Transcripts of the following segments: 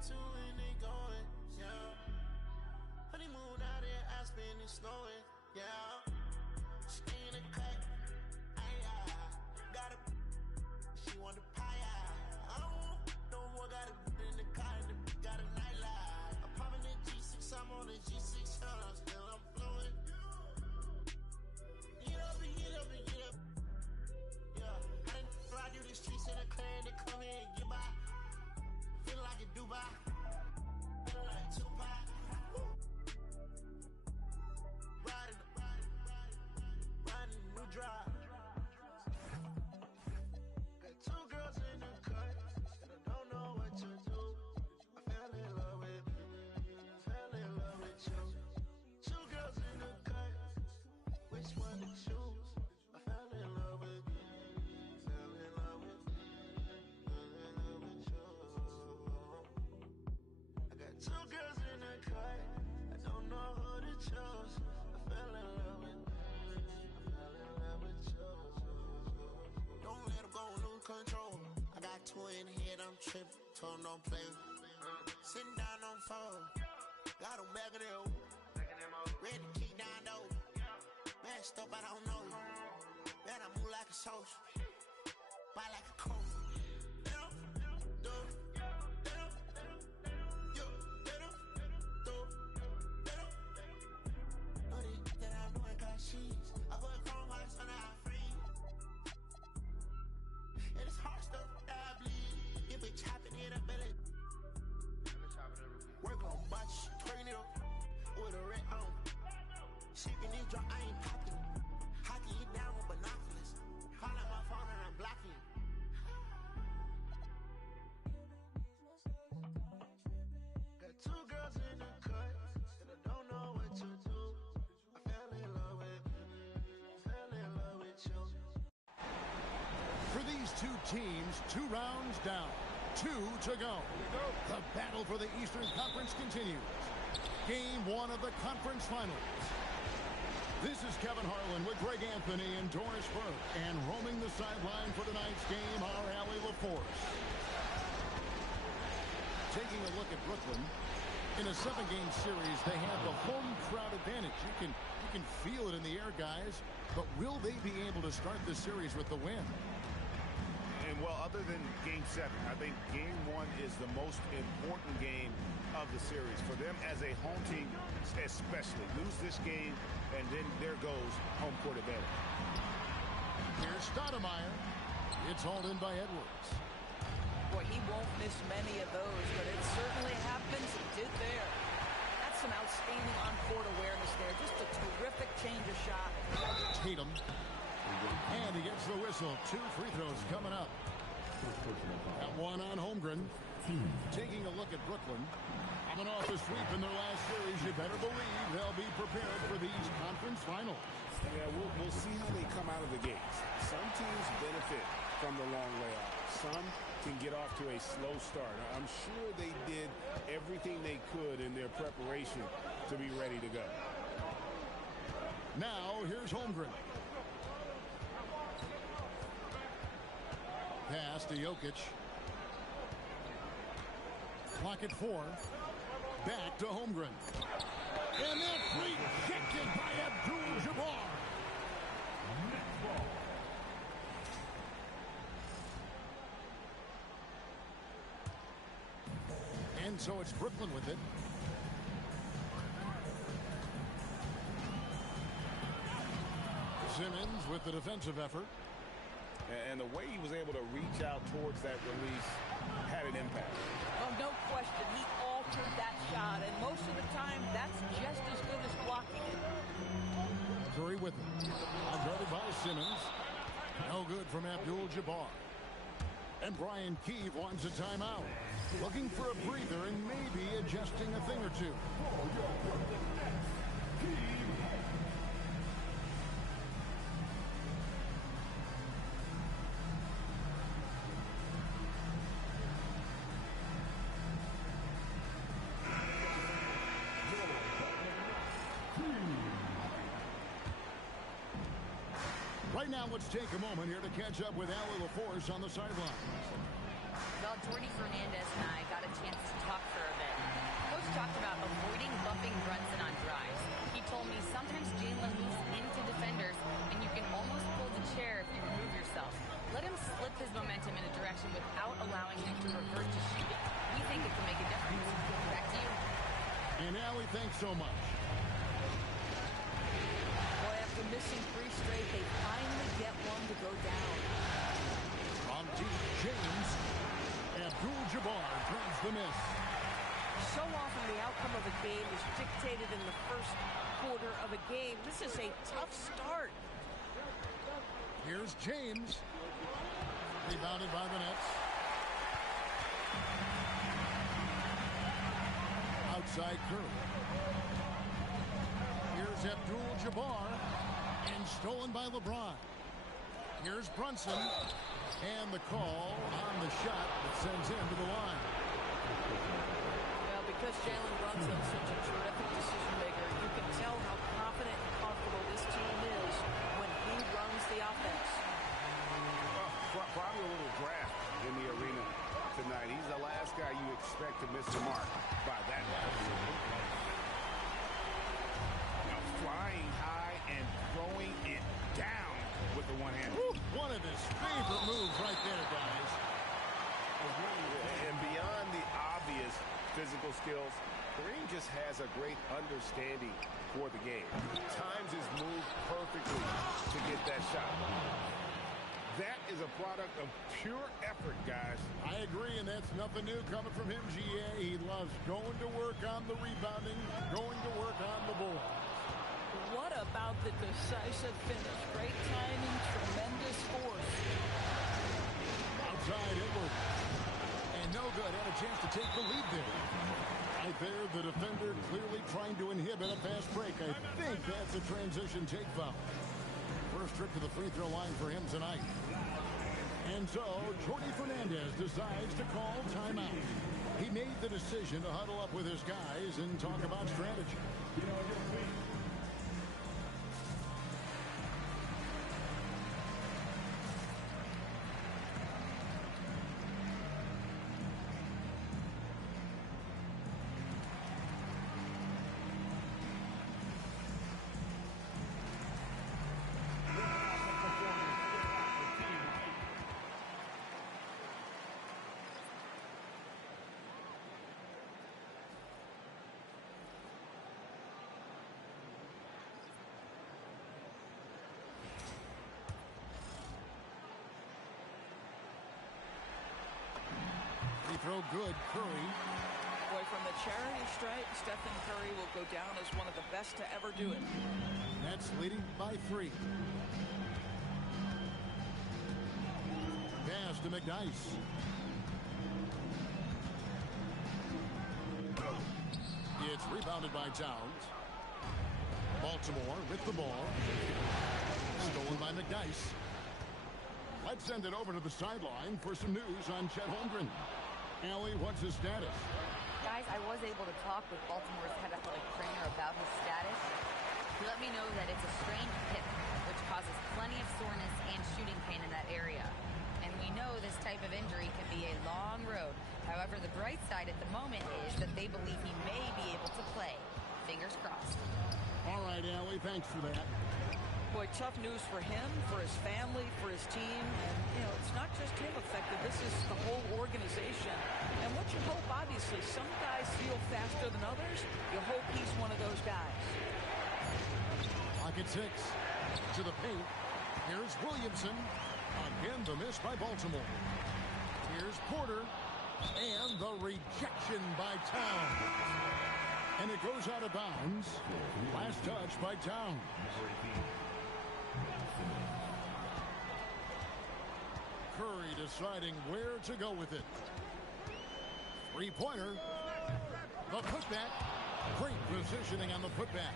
into and they going, yeah. Honeymoon out in Aspen, it's snowing, yeah. She in the cut, got a, she want the pie, I don't no more, got a in the car, and the got a nightlife. I'm popping the G6, I'm on the G6, still I'm flowing. Get up and get up and get up. Yeah, I done fly through the streets in a clan to come here and get by. Feel like a Dubai, feel like Tupac. Riding new drive. Got two girls in the cut, and I don't know what to do. I fell in love with you. Two girls in the cut, which one to choose? I fell in love with you. Fell in love with you. I got two girls in the cut, I don't know who to choose. I fell in love with you. Don't let them go lose control. I got two in the head, I'm tripping. Told them don't play. Sitting down on phone. Got them back in there. Ready to kick down though. Messed up, I don't know. Man, I move like a soldier. Buy like a coat. I put chrome hearts on our free. And it's hard stuff that I bleed. If it chopping it up, belly. Work on botch, twerking it up with a red on. Shaking this drop, I ain't popping it. Hockey it down with binoculars. Call out my phone and I'm blocking it. Got two girls in the cut, and I don't know what to do. I fell in love with you. For these two teams, 2 rounds down, 2 to go. The battle for the Eastern Conference continues. Game 1 of the conference finals. This is Kevin Harlan with Greg Anthony and Doris Burke. And roaming the sideline for tonight's game are Allie LaForce. Taking a look at Brooklyn. In a 7-game series, they have the home crowd advantage. You can feel it in the air, guys. But will they be able to start this series with the win? And, well, other than Game 7, I think Game 1 is the most important game of the series. For them as a home team, especially. Lose this game, and then there goes home court advantage. Here's Stoudemire. It's hauled in by Edwards. Boy, he won't miss many of those, but it certainly happens. He did there. That's some outstanding on-court awareness there. Just a terrific change of shot. Tatum. And he gets the whistle. 2 free throws coming up. That one on Holmgren. Taking a look at Brooklyn. Coming off a sweep in their last series, you better believe they'll be prepared for these conference finals. Yeah, we'll see how they come out of the gates. Some teams benefit from the long layoff. Some can get off to a slow start. I'm sure they did everything they could in their preparation to be ready to go. Now, here's Holmgren. Pass to Jokic. Clock at 4. Back to Holmgren. And that's rejected by Abdul-Jabbar. And so it's Brooklyn with it. Simmons with the defensive effort. And the way he was able to reach out towards that release had an impact. Well, no question. He altered that shot, and most of the time, that's just as good as blocking it. Curry with it. Guarded by Simmons. No good from Abdul-Jabbar. And Brian Keefe wants a timeout. Looking for a breather and maybe adjusting a thing or two. Right now, let's take a moment here to catch up with Allie LaForce on the sideline. Well, Jordi Fernandez and I got a chance to talk for Allie, thanks so much. Boy, after missing 3 straight, they finally get one to go down. From deep, James. Abdul-Jabbar grabs the miss. So often the outcome of a game is dictated in the first quarter of a game. This is a tough start. Here's James. Rebounded by the Nets. Outside Curry. Here's Abdul-Jabbar. And stolen by LeBron. Here's Brunson. And the call on the shot that sends him to the line. Well, because Jalen Brunson's such a terrific decision maker, you can tell how confident and comfortable this team is when he runs the offense. Probably a little draft in the arena tonight. He's the last guy you expect to miss the mark by that much. Now flying high and throwing it down with the one hand. One of his favorite moves right there, guys. And beyond the obvious physical skills, Kareem just has a great understanding for the game. Times his move perfectly to get that shot. That is a product of pure effort, guys. I agree, and that's nothing new coming from him, GA. He loves going to work on the rebounding, going to work on the board. What about the decisive finish? Great timing, tremendous force. Outside Edwards. And no good. Had a chance to take the lead there. Right there, the defender clearly trying to inhibit a fast break. I think that's a transition take foul. First trip to the free throw line for him tonight. And so, Jordi Fernandez decides to call timeout. He made the decision to huddle up with his guys and talk about strategy. Throw good, Curry. Boy, from the charity stripe, Stephen Curry will go down as one of the best to ever do it. Nets leading by 3. Pass to McDyess. It's rebounded by Towns. Baltimore with the ball. Stolen by McDyess. Let's send it over to the sideline for some news on Chet Holmgren. Allie, what's his status? Guys, I was able to talk with Baltimore's head athletic trainer about his status. He let me know that it's a strained hip, which causes plenty of soreness and shooting pain in that area. And we know this type of injury can be a long road. However, the bright side at the moment is that they believe he may be able to play. Fingers crossed. All right, Allie, thanks for that. Boy, tough news for him, for his family, for his team. And, you know, it's not just him affected. This is the whole organization. And what you hope, obviously, some guys heal faster than others. You hope he's one of those guys. Pocket 6 to the paint. Here's Williamson. Again, the miss by Baltimore. Here's Porter. And the rejection by Towns. And it goes out of bounds. Last touch by Towns. Curry deciding where to go with it. Three-pointer. The putback. Great positioning on the putback.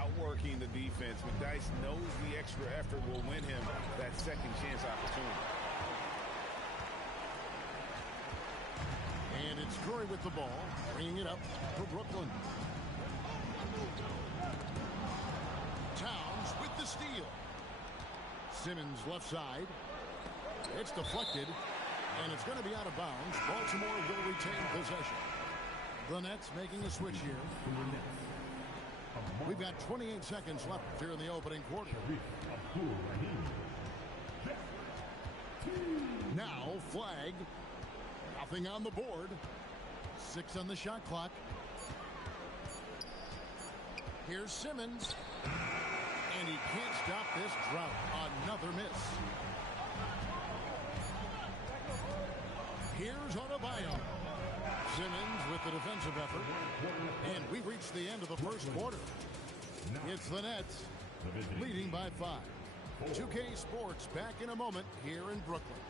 Outworking the defense. McDyess knows the extra effort will win him that second chance opportunity. And it's Curry with the ball, bringing it up for Brooklyn. Towns with the steal. Simmons left side. It's deflected, and it's going to be out of bounds. Baltimore will retain possession. The Nets making a switch here. We've got 28 seconds left here in the opening quarter. Now, flag. Nothing on the board. 6 on the shot clock. Here's Simmons. And he can't stop this drought. Another miss. Here's Adebayo. Simmons with the defensive effort. And we've reached the end of the first quarter. It's the Nets leading by 5. 2K Sports back in a moment here in Brooklyn.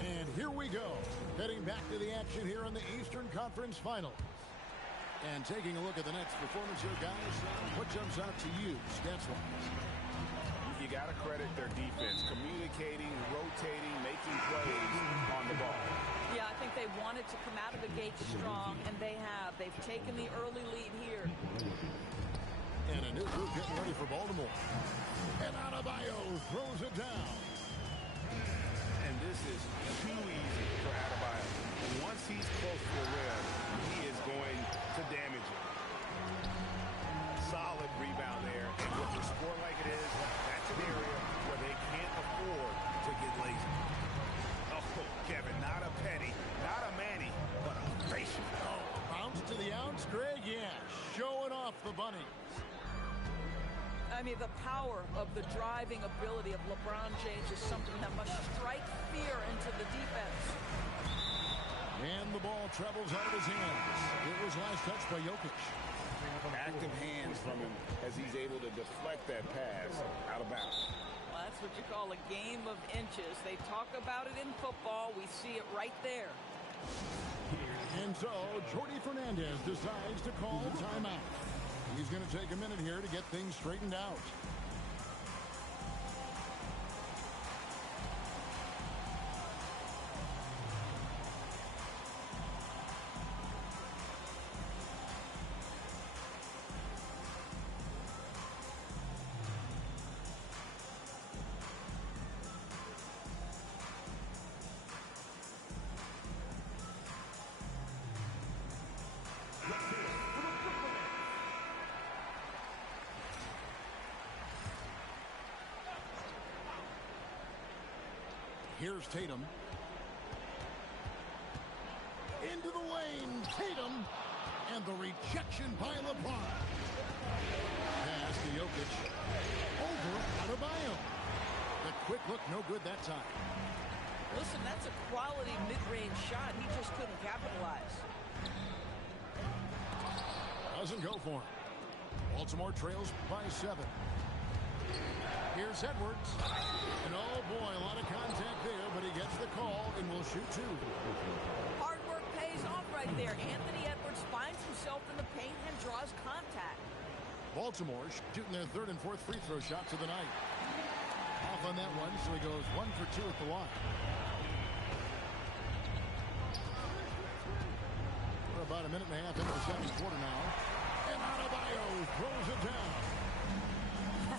And here we go. Heading back to the action here in the Eastern Conference Finals. And taking a look at the Nets' performance here, guys, what jumps out to you stats-wise? You got to credit their defense, communicating, rotating, making plays on the ball. Yeah, I think they wanted to come out of the gate strong, and they have. They've taken the early lead here. And a new group getting ready for Baltimore. And Adebayo throws it down. And this is too easy for Adebayo. And once he's close to the rim, he is going to damage it. Solid rebound there. And with the score like it is, that's an area where they can't afford to get lazy. Oh, Kevin, not a penny, not a Manny, but a facial. Oh, bounce to the ounce, Greg. Yeah, showing off the bunny. I mean, the power of the driving ability of LeBron James is something that must strike fear into the defense. And the ball travels out of his hands. It was last touched by Jokic. Active hands from him as he's able to deflect that pass out of bounds. Well, that's what you call a game of inches. They talk about it in football. We see it right there. And so, Jordi Fernandez decides to call timeout. He's going to take a minute here to get things straightened out. Here's Tatum. Into the lane, Tatum. And the rejection by LeBron. Pass to Jokic. Over Adebayo. The quick look, no good that time. Listen, that's a quality mid-range shot. He just couldn't capitalize. Doesn't go for him. Baltimore trails by 7. Here's Edwards. And oh boy, a lot of contact there, but he gets the call and will shoot 2. Hard work pays off right there. Anthony Edwards finds himself in the paint and draws contact. Baltimore shooting their 3rd and 4th free throw shots of the night. Off on that one, so he goes 1 for 2 at the line. We're about a minute and a half into the second quarter now. And Adebayo throws it down.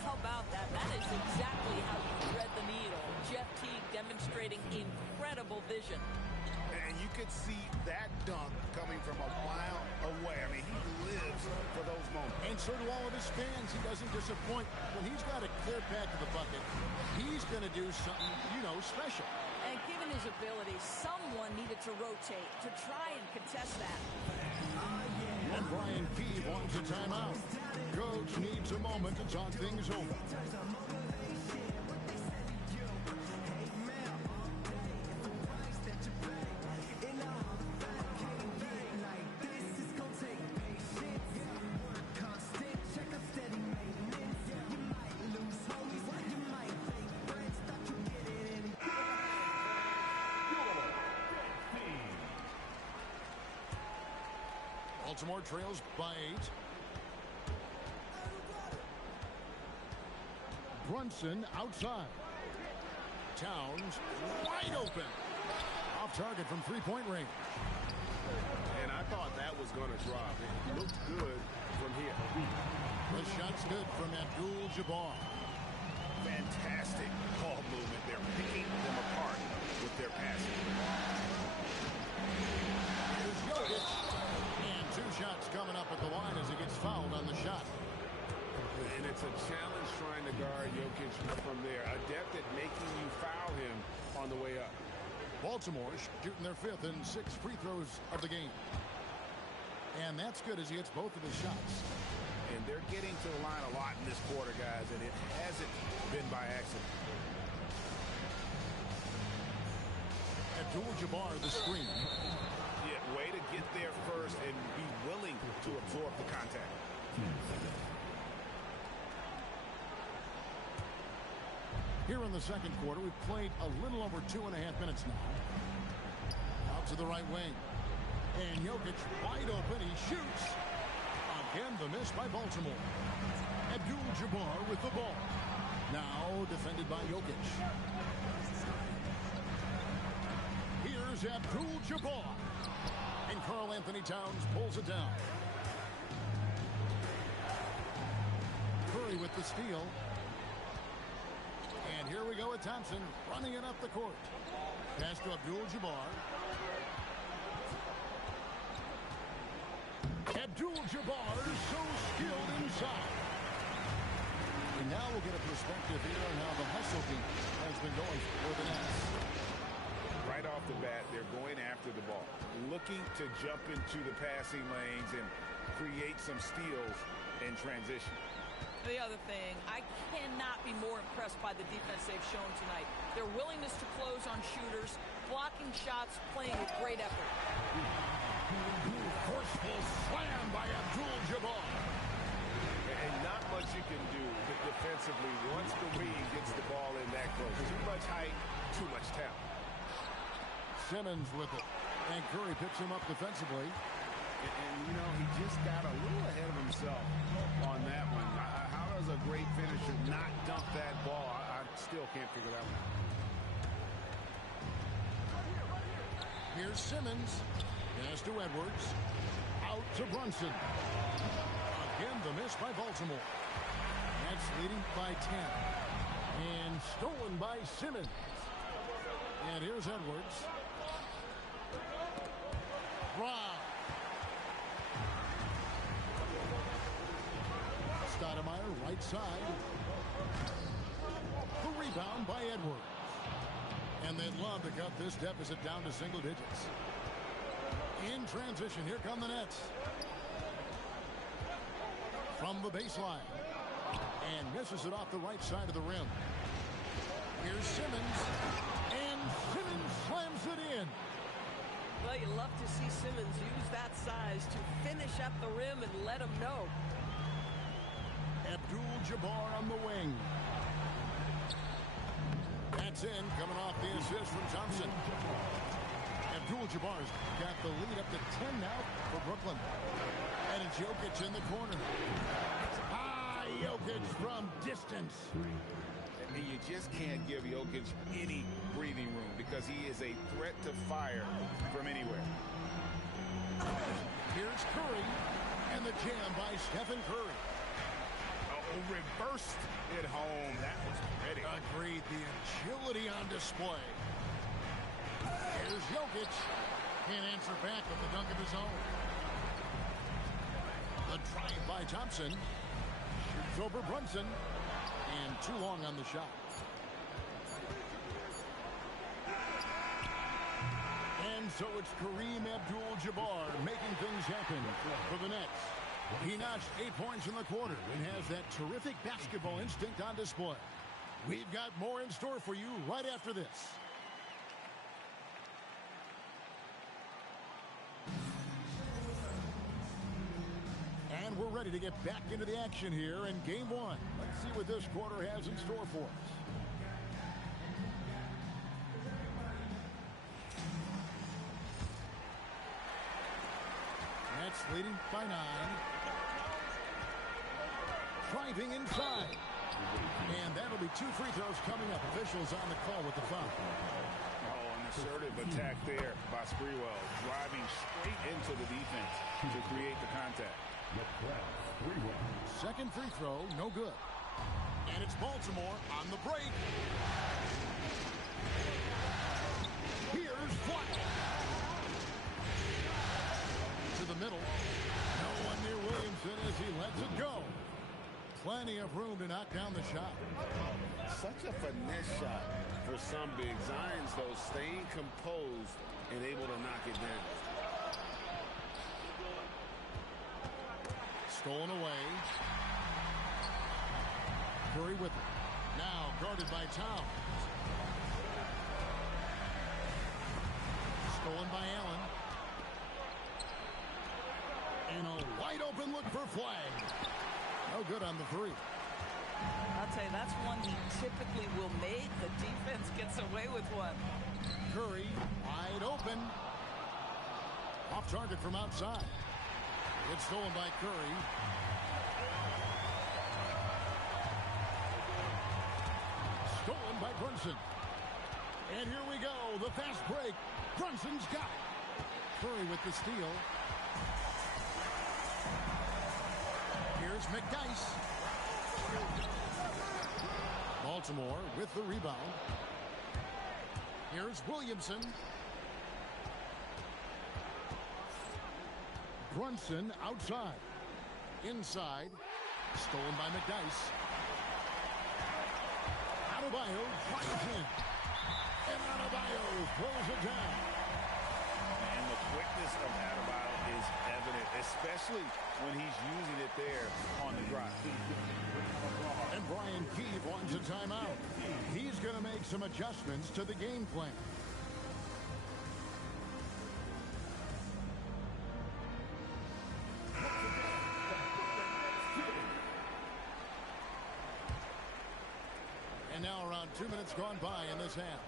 How about that? That is exactly how you thread the needle. Jeff Teague demonstrating incredible vision. And you could see that dunk coming from a mile away. I mean, he lives for those moments. And so do all of his fans. He doesn't disappoint. When he's got a clear path to the bucket, he's going to do something, special. And given his ability, someone needed to rotate to try and contest that. And Brian Peave wants a timeout. Coach needs a moment to talk things over. Baltimore trails by 8. Brunson outside. Towns wide open. Off target from three-point range. And I thought that was going to drop. It looked good from here. The shot's good from Abdul-Jabbar. Fantastic ball movement. They're picking them apart with their passing. Here's Jokic. And 2 shots coming up at the line as he gets fouled on the shot. And it's a challenge trying to guard Jokic from there. Adept at making you foul him on the way up. Baltimore shooting their 5th and 6th free throws of the game. And that's good as he hits both of his shots. And they're getting to the line a lot in this quarter, guys, and it hasn't been by accident. Abdul-Jabbar the screen. Yeah, way to get there first and be willing to absorb the contact. Here in the second quarter, we've played a little over 2.5 minutes now. Out to the right wing. And Jokic wide open. He shoots. Again, the miss by Baltimore. Abdul-Jabbar with the ball. Now defended by Jokic. Here's Abdul-Jabbar. And Karl-Anthony Towns pulls it down. Curry with the steal. And here we go with Thompson running it up the court. Pass to Abdul-Jabbar. Abdul-Jabbar is so skilled inside. And now we'll get a perspective here on how the hustle team has been going for the Nets. Right off the bat, they're going after the ball, looking to jump into the passing lanes and create some steals in transition. The other thing, I cannot be more impressed by the defense they've shown tonight. Their willingness to close on shooters, blocking shots, playing with great effort. Forceful slam by Abdul-Jabbar. And not much you can do defensively once the wing gets the ball in that close. Too much height, too much talent. Simmons with it. And Curry picks him up defensively. And you know, he just got a little ahead of himself on that one. How does a great finisher not dump that ball? I still can't figure that one out. Here's Simmons. Pass to Edwards. Out to Brunson. Again, the miss by Baltimore. That's leading by 10. And stolen by Simmons. And here's Edwards. Brown. Stoudemire, right side. The rebound by Edwards. And they'd love to cut this deficit down to single digits. In transition, here come the Nets. From the baseline. And misses it off the right side of the rim. Here's Simmons. And Simmons slams it in. Well, you love to see Simmons use that size to finish at the rim and let him know. Abdul-Jabbar on the wing. That's in, coming off the assist from Thompson. Abdul-Jabbar's got the lead up to 10 now for Brooklyn. And it's Jokic in the corner. Jokic from distance. And you just can't give Jokic any breathing room because he is a threat to fire from anywhere. Here's Curry. And the jam by Stephen Curry. Reversed it home. That was pretty. Agreed. The agility on display. Here's Jokic. Can't answer back with the dunk of his own. The drive by Thompson. Shoots over Brunson. And too long on the shot. And so it's Kareem Abdul-Jabbar making things happen for the Nets. He notched 8 points in the quarter and has that terrific basketball instinct on display. We've got more in store for you right after this. And we're ready to get back into the action here in Game 1. Let's see what this quarter has in store for us. Nets leading by 9. Driving inside. And that'll be 2 free throws coming up. Officials on the call with the foul. Oh, an assertive attack there by Sprewell. Driving straight into the defense to create the contact. Second free throw, no good. And it's Baltimore on the break. Here's White. To the middle. No one near Williamson as he lets it go. Plenty of room to knock down the shot. Such a finesse shot for some big. Zions, though, staying composed and able to knock it down. Stolen away. Curry with it. Now guarded by Towns. Stolen by Allen. And a wide open look for Flag. No good on the three. I'll tell you, that's one he typically will make. The defense gets away with one. Curry wide open. Off target from outside. It's stolen by Curry. Stolen by Brunson. And here we go. The fast break. Brunson's got it. Curry with the steal. Here's McDyess. Baltimore with the rebound. Here's Williamson. Brunson outside. Inside. Stolen by McDyess. Adebayo tries in. And Adebayo throws it down. And the quickness of Adebayo is evident, especially when he's using it there on the drive. And Brian Keefe wants a timeout. He's going to make some adjustments to the game plan. And now around 2 minutes gone by in this half.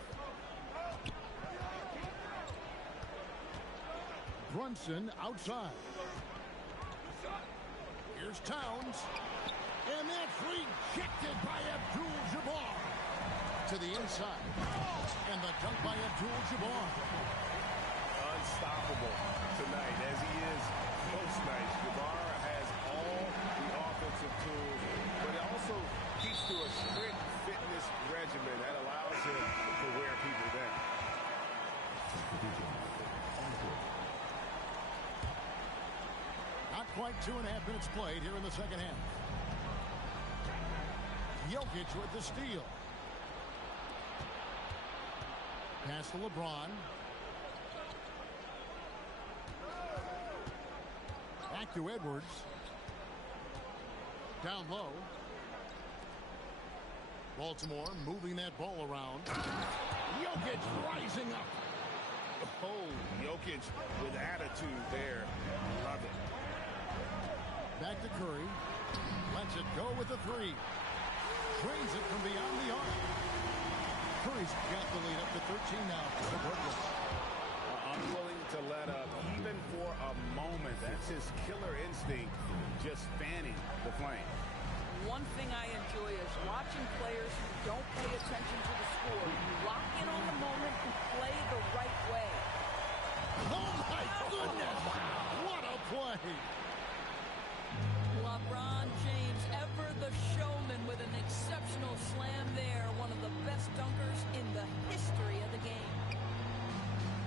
Brunson outside. Here's Towns. And that's rejected by Abdul-Jabbar. To the inside. And the dunk by Abdul-Jabbar. Unstoppable tonight, as he is most nights. Jabbar has all the offensive tools, but it also keeps to a strict fitness regimen that allows him to wear people down. Not quite 2.5 minutes played here in the second half. Jokic with the steal. Pass to LeBron. Back to Edwards. Down low. Baltimore moving that ball around. Jokic rising up. Oh, Jokic with attitude there. Love it. Back to Curry. Lets it go with the three. Drains it from beyond the arc. Curry's got the lead up to 13 now for the Brooklyn. Unwilling to let up even for a moment. That's his killer instinct, just fanning the flame. One thing I enjoy is watching players who don't pay attention to the score. You lock in on the moment and play the right way. Oh my goodness! What a play! LeBron James, ever the showman, with an exceptional slam there. One of the best dunkers in the history of the game.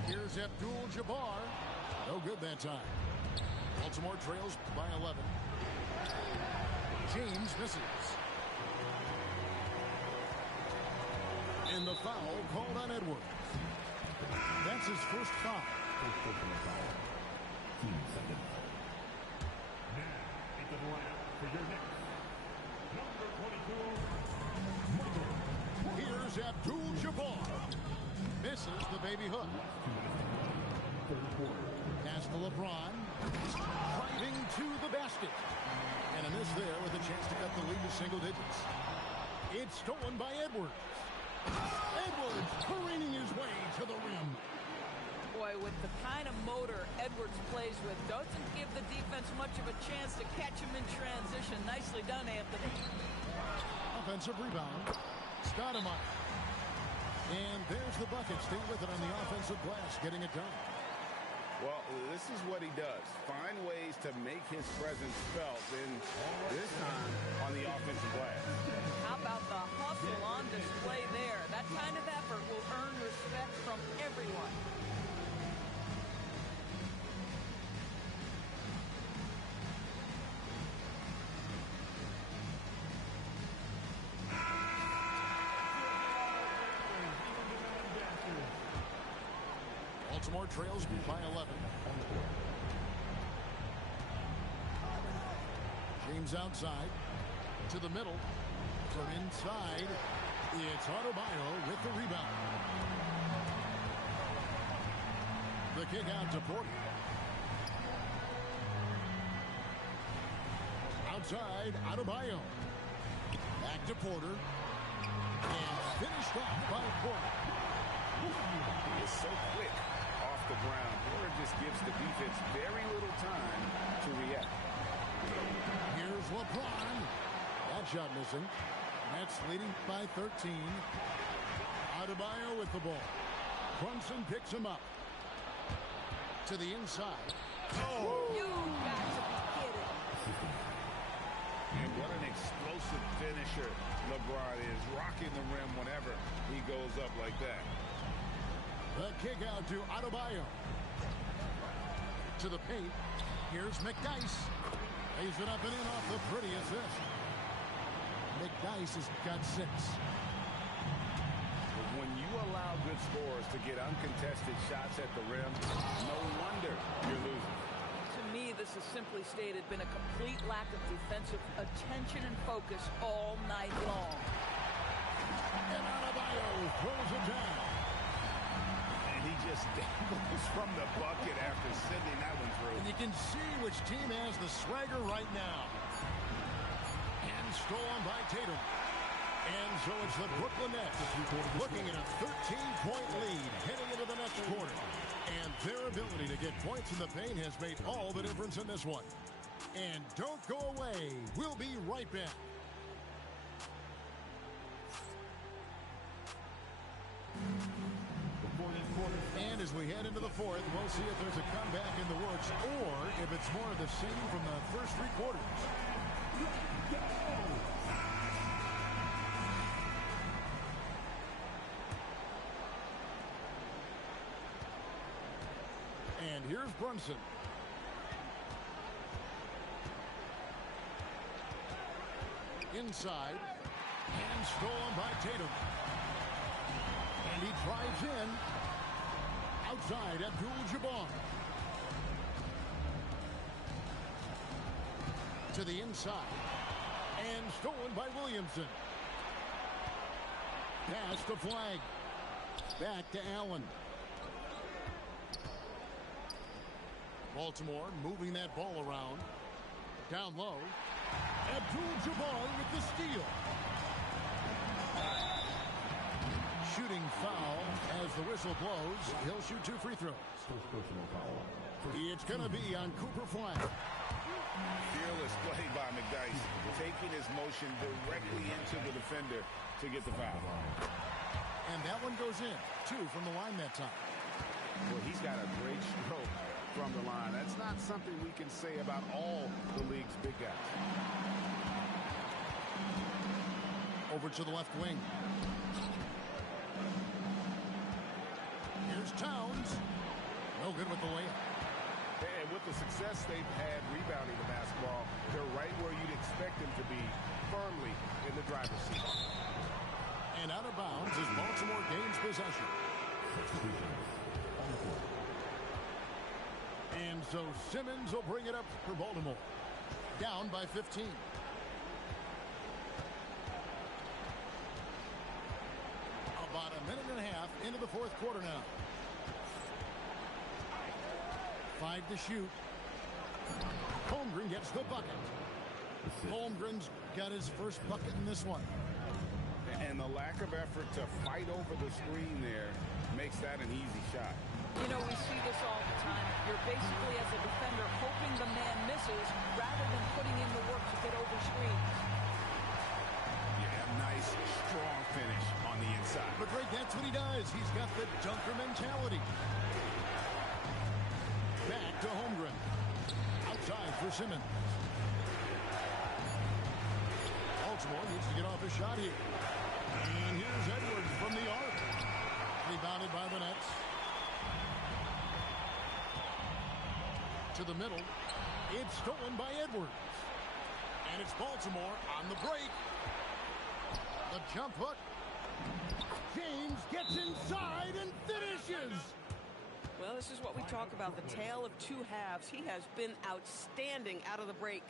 Here's Abdul-Jabbar. No good that time. Baltimore trails by 11. James misses. And the foul called on Edwards. That's his first foul. Here's Abdul-Jabbar. Misses the baby hook. Pass to LeBron. Driving to the basket. And a miss there with a chance to cut the lead to single digits. It's stolen by Edwards. Edwards careening his way to the rim. Boy, with the kind of motor Edwards plays with, doesn't give the defense much of a chance to catch him in transition. Nicely done, Anthony. Offensive rebound. Stoudemire. And there's the bucket. Stay with it on the offensive glass, getting it done. Well, this is what he does. Find ways to make his presence felt, and this time on the offensive glass. How about the hustle on display there? That kind of effort will earn respect from everyone. Baltimore trails by 11. James outside to the middle. From inside, it's Adebayo with the rebound. The kick out to Porter. Outside, Adebayo. Back to Porter. And finished off by Porter. It's so quick off the ground. Porter just gives the defense very little time to react. Here's LeBron. That shot missing. Nets leading by 13. Adebayo with the ball. Brunson picks him up. To the inside. Oh! You got to be kidding. And what an explosive finisher LeBron is. Rocking the rim whenever he goes up like that. The kick out to Adebayo. To the paint. Here's McDyess. Lays it up and in off the pretty assist. McDyess has got 6. When you allow good scorers to get uncontested shots at the rim, no wonder you're losing. To me, this has simply stated been a complete lack of defensive attention and focus all night long. And Adebayo throws it down. And he just dangles from the bucket after sending that one through. And you can see which team has the swagger right now. And stolen by Tatum. And so it's the Brooklyn Nets looking at a 13-point lead heading into the next quarter. And their ability to get points in the paint has made all the difference in this one. And don't go away. We'll be right back. And as we head into the fourth, we'll see if there's a comeback in the works or if it's more of the same from the first 3 quarters. And here's Brunson. Inside. And stolen by Tatum. And he drives in. Outside, Abdul-Jabbar. To the inside. And stolen by Williamson. Pass to Flag. Back to Allen. Baltimore moving that ball around. Down low. Abdul-Jabbar with the steal. Shooting foul as the whistle blows. He'll shoot 2 free throws. It's going to be on Cooper Flag. Fearless play by McDyess, taking his motion directly into the defender to get the foul. And that one goes in. 2 from the line that time. Well, he's got a great stroke from the line. That's not something we can say about all the league's big guys. Over to the left wing. Here's Towns. No good with the layup. And with the success they've had rebounding the basketball, they're right where you'd expect them to be, firmly in the driver's seat. And out of bounds as Baltimore gains possession. And so Simmons will bring it up for Baltimore. Down by 15. About a minute and a half into the fourth quarter now. 5 to shoot. Holmgren gets the bucket. Holmgren's got his first bucket in this one. And the lack of effort to fight over the screen there makes that an easy shot. You know, we see this all the time. You're basically, as a defender, hoping the man misses rather than putting in the work to get over screens. Yeah, nice, strong finish on the inside. But Greg, that's what he does. He's got the dunker mentality. Back to Holmgren. Outside for Simmons. Baltimore needs to get off a shot here. And here's Edwards from the arc. Rebounded by the Nets. To the middle. It's stolen by Edwards. And it's Baltimore on the break. The jump hook. James gets inside and finishes. Well, this is what we talk about, the tale of two halves. He has been outstanding out of the break.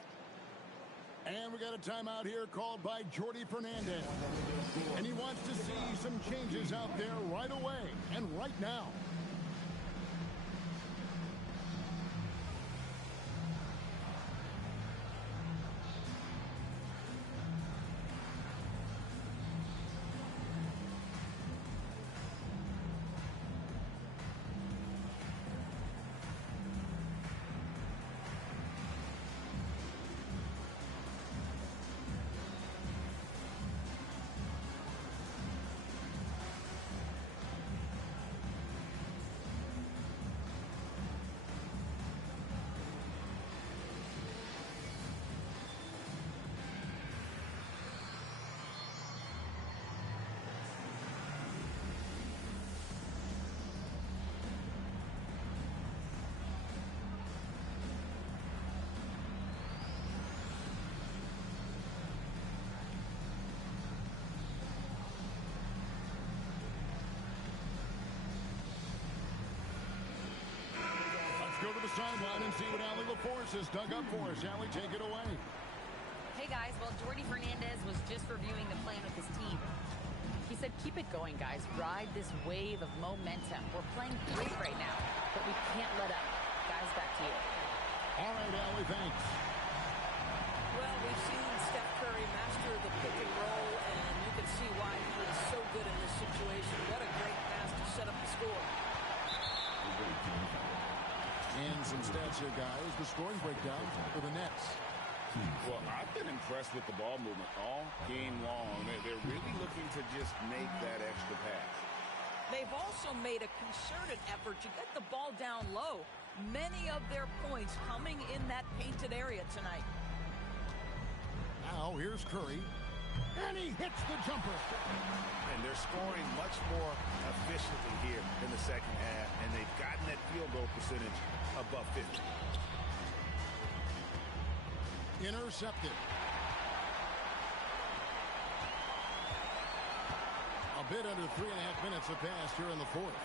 And we got a timeout here called by Jordi Fernandez. And he wants to see some changes out there right away and right now. Go to the sideline and see what Allie LaForce has dug up for us. Allie, take it away. Hey, guys. Well, Jordi Fernandez was just reviewing the plan with his team. He said, keep it going, guys. Ride this wave of momentum. We're playing great right now, but we can't let up. Guys, back to you. All right, Allie, thanks. Well, we've seen Steph Curry master the pick and roll, and you can see why he is so good in this situation. What a great pass to set up the score. And some stats here, guys. The scoring breakdown for the Nets. Well, I've been impressed with the ball movement all game long. They're really looking to just make that extra pass. They've also made a concerted effort to get the ball down low. Many of their points coming in that painted area tonight. Now here's Curry. And he hits the jumper. And they're scoring much more efficiently here in the second half, and they've gotten that field goal percentage above 50. Intercepted. A bit under 3.5 minutes have passed here in the fourth.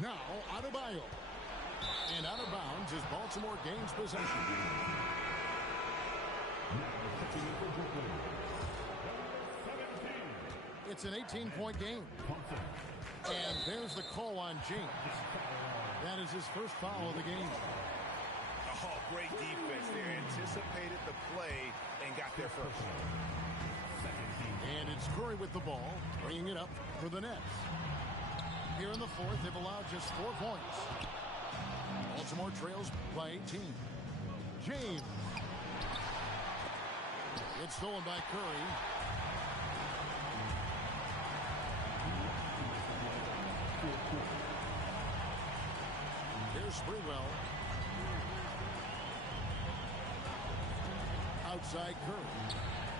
Now, Adebayo. And out of bounds as Baltimore gains possession. It's an 18-point game. And there's the call on James. That is his first foul of the game. Oh, great defense there. Anticipated the play and got there first. And it's Curry with the ball, bringing it up for the Nets. Here in the fourth, they've allowed just 4 points. Baltimore trails by 18. James. It's stolen by Curry. Here's Sprewell. Outside Curry.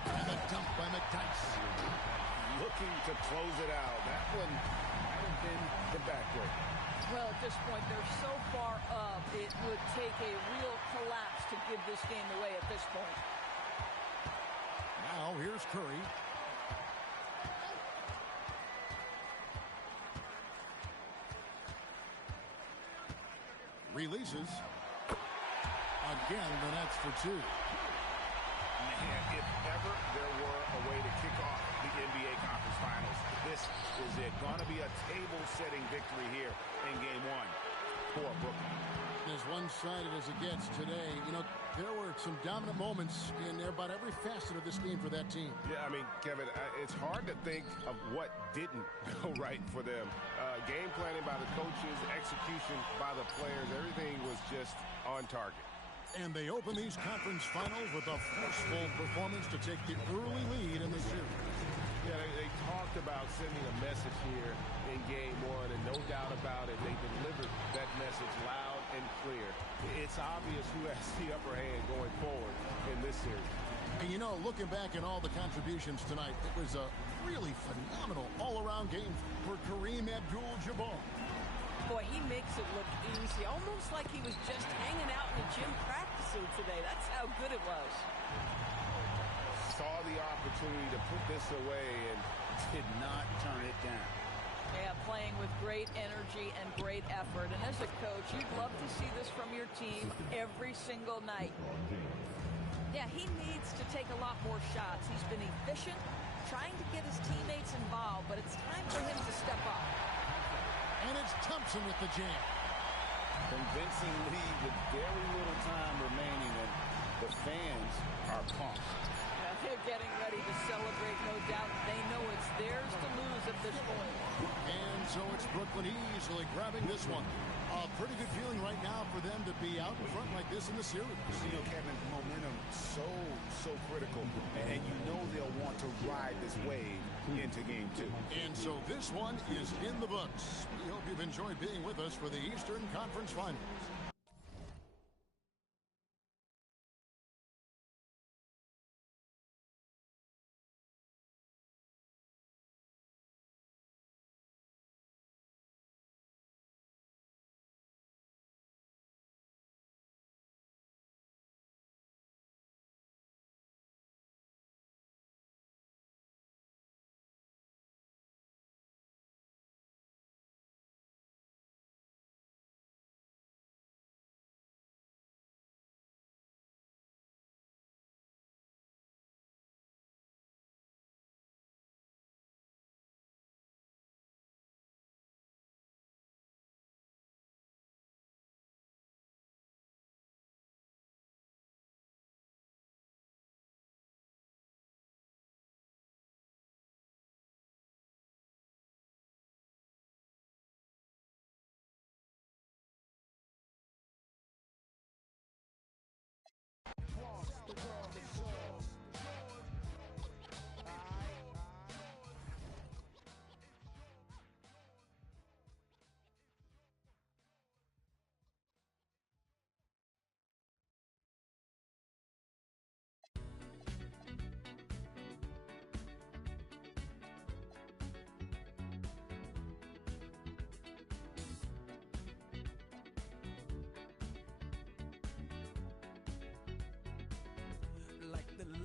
And a dump by McDyess. Looking to close it out. That one might have been the backbreak. Well, at this point, they're so far up, it would take a real collapse to give this game away at this point. Now, here's Curry. Releases. Again, the Nets for 2. Man, if ever there were a way to kick off the NBA Conference Finals, this is it. Going to be a table-setting victory here in Game 1 for Brooklyn. As one-sided as it gets today, you know, there were some dominant moments in about every facet of this game for that team. Yeah, I mean, Kevin, it's hard to think of what didn't go right for them. Game planning by the coaches, execution by the players, everything was just on target. And they open these conference finals with a forceful performance to take the early lead in the series. Yeah, they talked about sending a message here in Game 1, and no doubt about it, they delivered that message loud and clear. It's obvious who has the upper hand going forward in this series. And you know, looking back at all the contributions tonight, it was a really phenomenal all-around game for Kareem Abdul-Jabbar. Boy, he makes it look easy, almost like he was just hanging out in the gym practicing today. That's how good it was. saw the opportunity to put this away and did not turn it down. Yeah, playing with great energy and great effort. And as a coach, you'd love to see this from your team every single night. Yeah, he needs to take a lot more shots. He's been efficient, trying to get his teammates involved, but it's time for him to step up. And it's Thompson with the jam. Convincing lead with very little time remaining, and the fans are pumped. Yeah, they're getting ready to celebrate, no doubt. They know it's theirs to lose at this point. And so it's Brooklyn easily grabbing this one. A pretty good feeling right now for them to be out in front like this in the series. You know, Kevin, momentum so critical, and you know they'll want to ride this wave into game 2. And so this one is in the books. We hope you've enjoyed being with us for the Eastern Conference Finals.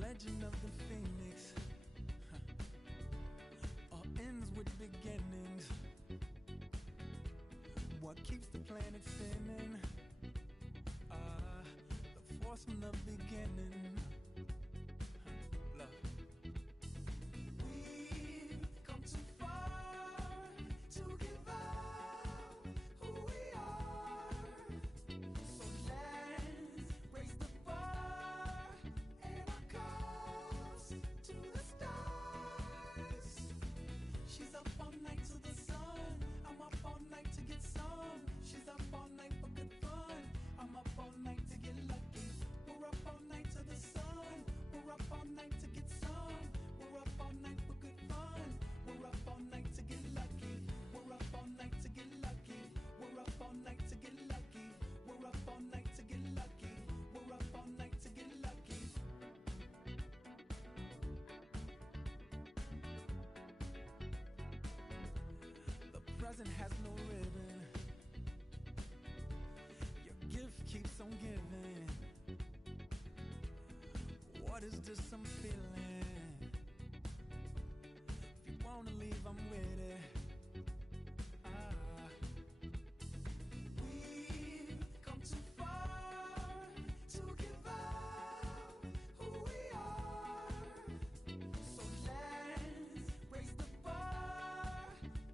Legend of the Phoenix all ends with beginnings. What keeps the planet spinning? The force from the beginning. Love. We've come too far to give up who we are. So let's raise the bar and our cups to the stars. She's up all night to the sun. I'm up all night to get some. She's up all night for good fun. I'm up all night to get lucky. We're up all night to the sun. We're up all night to get some. We're up all night for good fun. We're up all night to get lucky. We're up all night to get lucky. We're up all night to get lucky. We're up all night to get lucky. We're up all night to get lucky. The present has no ribbon. Your gift keeps on giving. What is this I'm feeling? If you wanna leave, I'm with it. We've come too far to give up who we are. So let's raise the bar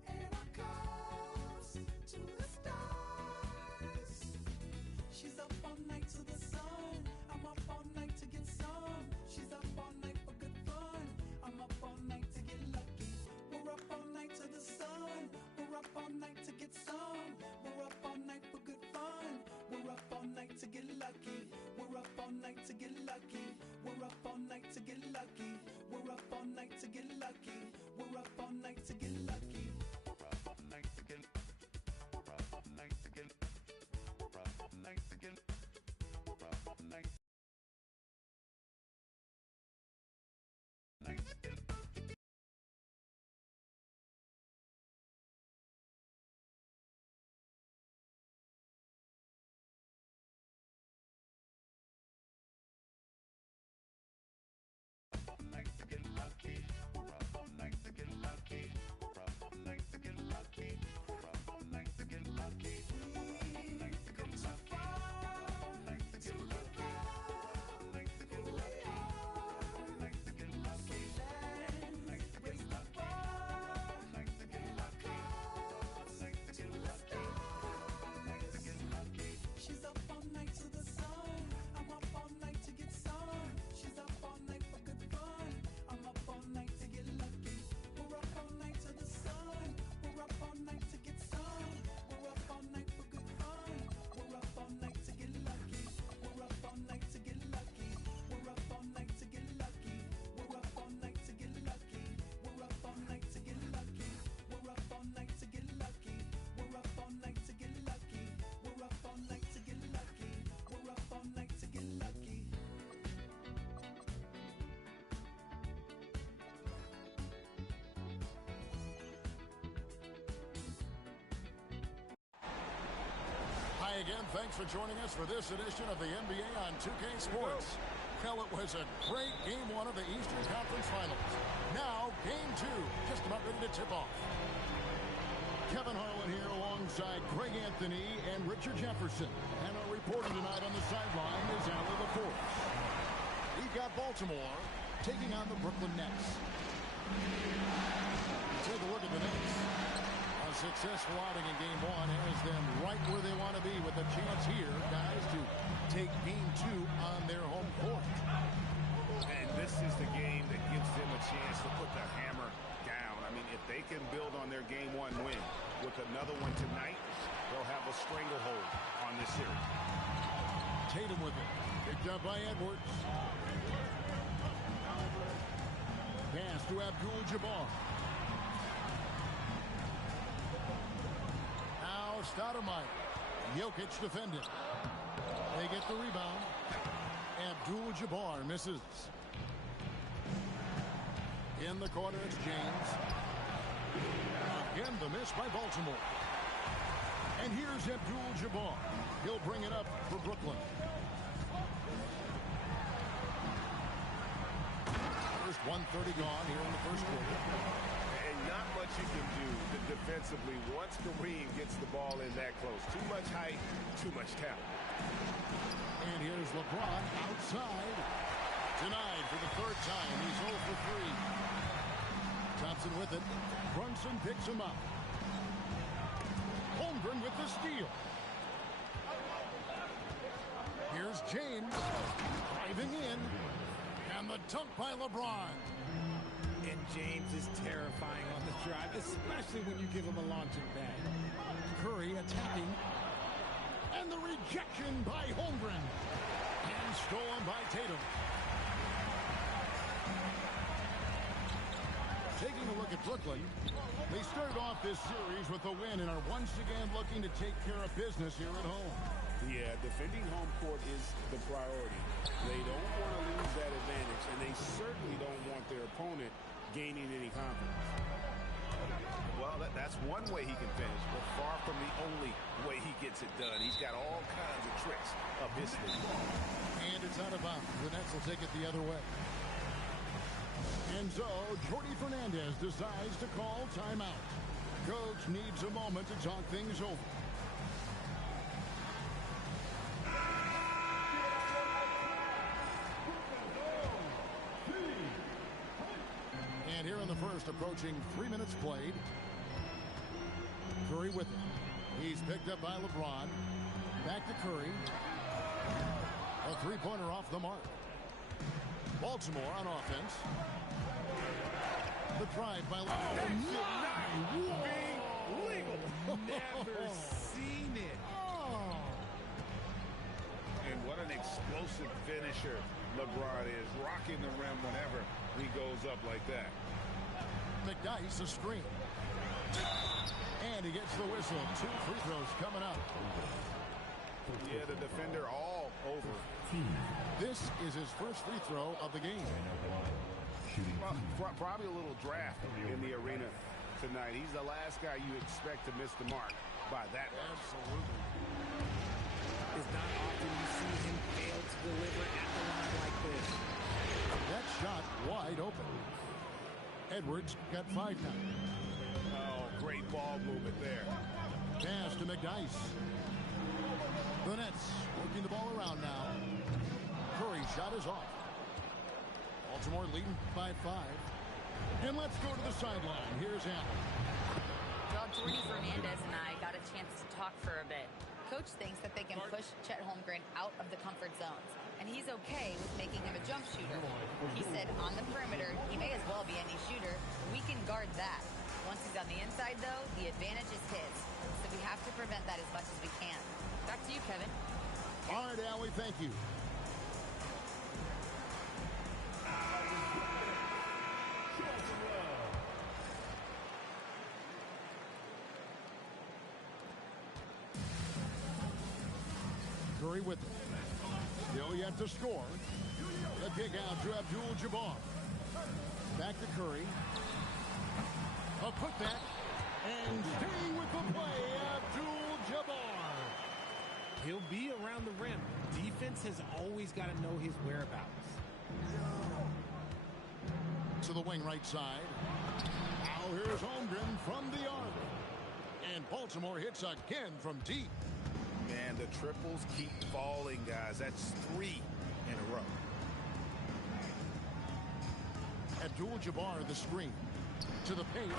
and our cups to the stars. She's up all night to the sun. I'm up all night to get some. She's up all night for good fun. I'm up all night to get lucky. We're up all night to the sun. again. Thanks for joining us for this edition of the NBA on 2K Sports. Well, it was a great Game 1 of the Eastern Conference Finals. Now, Game 2, just about ready to tip off. Kevin Harlan here alongside Greg Anthony and Richard Jefferson. And our reporter tonight on the sideline is Allie LaForce. We've got Baltimore taking on the Brooklyn Nets. Take a look at the Nets. A successful outing in Game 1 has them right where they want to be with a chance here, guys, to take Game 2 on their home court. And this is the game that gives them a chance to put the hammer down. I mean, if they can build on their Game 1 win with another one tonight, they'll have a stranglehold on this series. Tatum with it. Picked up by Edwards. Pass to Abdul-Jabbar. Now Stoudemire. Jokic defending. They get the rebound. Abdul-Jabbar misses. In the corner, it's James. Again, the miss by Baltimore. And here's Abdul-Jabbar. He'll bring it up for Brooklyn. First 1:30 gone here in the first quarter. And not much you can do defensively once Kareem gets the ball in that close. Too much height, too much talent. And here's LeBron outside. Denied for the third time. He's 0 for 3. Thompson with it. Brunson picks him up. Holmgren with the steal. Here's James driving in. And the dunk by LeBron. And James is terrifying on the drive, especially when you give him a launching pad. Curry attacking. And the rejection by Holmgren. And stolen by Tatum. Taking a look at Brooklyn, they started off this series with a win and are once again looking to take care of business here at home. Yeah, defending home court is the priority. They don't want to lose that advantage, and they certainly don't want their opponent gaining any confidence. Well, that's one way he can finish, but far from the only way he gets it done. He's got all kinds of tricks up his sleeve. And it's out of bounds. The Nets will take it the other way. And so, Jordi Fernandez decides to call timeout. Coach needs a moment to talk things over. And here in the first, approaching 3 minutes played. Curry with it. He's picked up by LeBron. Back to Curry. A three-pointer off the mark. Baltimore on offense. The drive by LeBron. Never seen it. Oh. And what an explosive finisher LeBron is, rocking the rim whenever he goes up like that. McDyess a screen. And he gets the whistle. 2 free throws coming up. Yeah, the defender all over. This is his first free throw of the game. Well, probably a little draft in the arena tonight. He's the last guy you expect to miss the mark by that much. Absolutely. It's not often you see him fail to deliver at the line like this. That shot wide open. Edwards got 5 now. Oh, great ball movement there. Pass to McDyess. The Nets working the ball around now. Curry shot is off. Baltimore leading by 5. And let's go to the sideline. Here's Allen. Well, Jordi Fernandez and I got a chance to talk for a bit. Coach thinks that they can push Chet Holmgren out of the comfort zones, and he's okay with making him a jump shooter. He said on the perimeter, he may as well be any shooter. We can guard that. Once he's on the inside, though, the advantage is his. So we have to prevent that as much as we can. Back to you, Kevin. All right, Allie, thank you. Curry with it. Still yet to score. The kick out to Abdul-Jabbar. Back to Curry. A putback. And staying with the play, Abdul-Jabbar. He'll be around the rim. Defense has always got to know his whereabouts. To the wing right side. Now here's Holmgren from the arc. And Baltimore hits again from deep. Man, the triples keep falling, guys. That's 3 in a row. Abdul-Jabbar the screen. To the paint.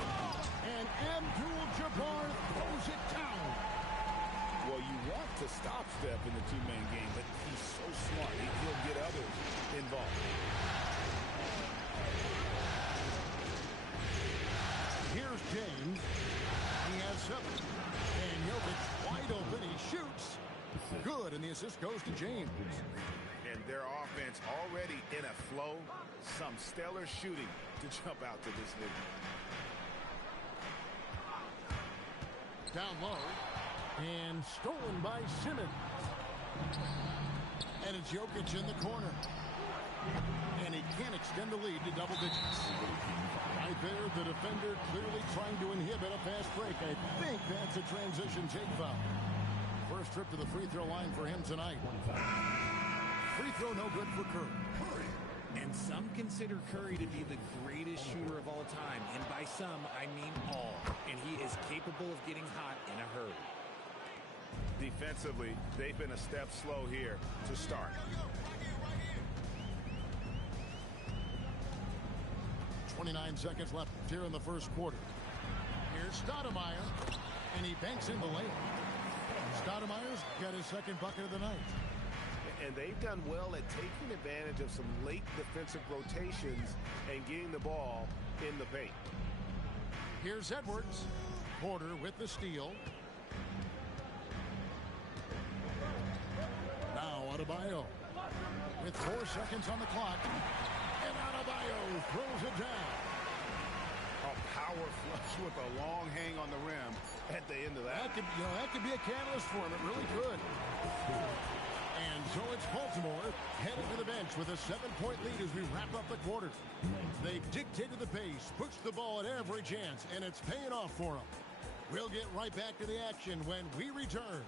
And Abdul-Jabbar throws it down. Well, you want to stop Steph in the two-man game, but he's so smart. He'll get others involved. Here's James. He has 7. And Jokic wide open. He shoots. Good, and the assist goes to James. And their offense already in a flow. Some stellar shooting to jump out to this lead. Down low. And stolen by Simmons. And it's Jokic in the corner. And he can't extend the lead to double digits. Right there, the defender clearly trying to inhibit a fast break. I think that's a transition take foul. First trip to the free throw line for him tonight. Free throw no good for Curry. And some consider Curry to be the greatest shooter of all time. And by some, I mean all. And he is capable of getting hot in a hurry. Defensively, they've been a step slow here to start. 29 seconds left here in the first quarter. Here's Stoudemire, and he banks in the layup. Stoudemire's got his second bucket of the night. And they've done well at taking advantage of some late defensive rotations and getting the ball in the paint. Here's Edwards. Porter with the steal. Now Adebayo with 4 seconds on the clock. And Adebayo throws it down. A power flush with a long hang on the rim at the end of that. That could be a catalyst for him. It really could. And so it's Baltimore heading to the bench with a 7-point lead as we wrap up the quarter. They've dictated the pace, pushed the ball at every chance, and it's paying off for them. We'll get right back to the action when we return.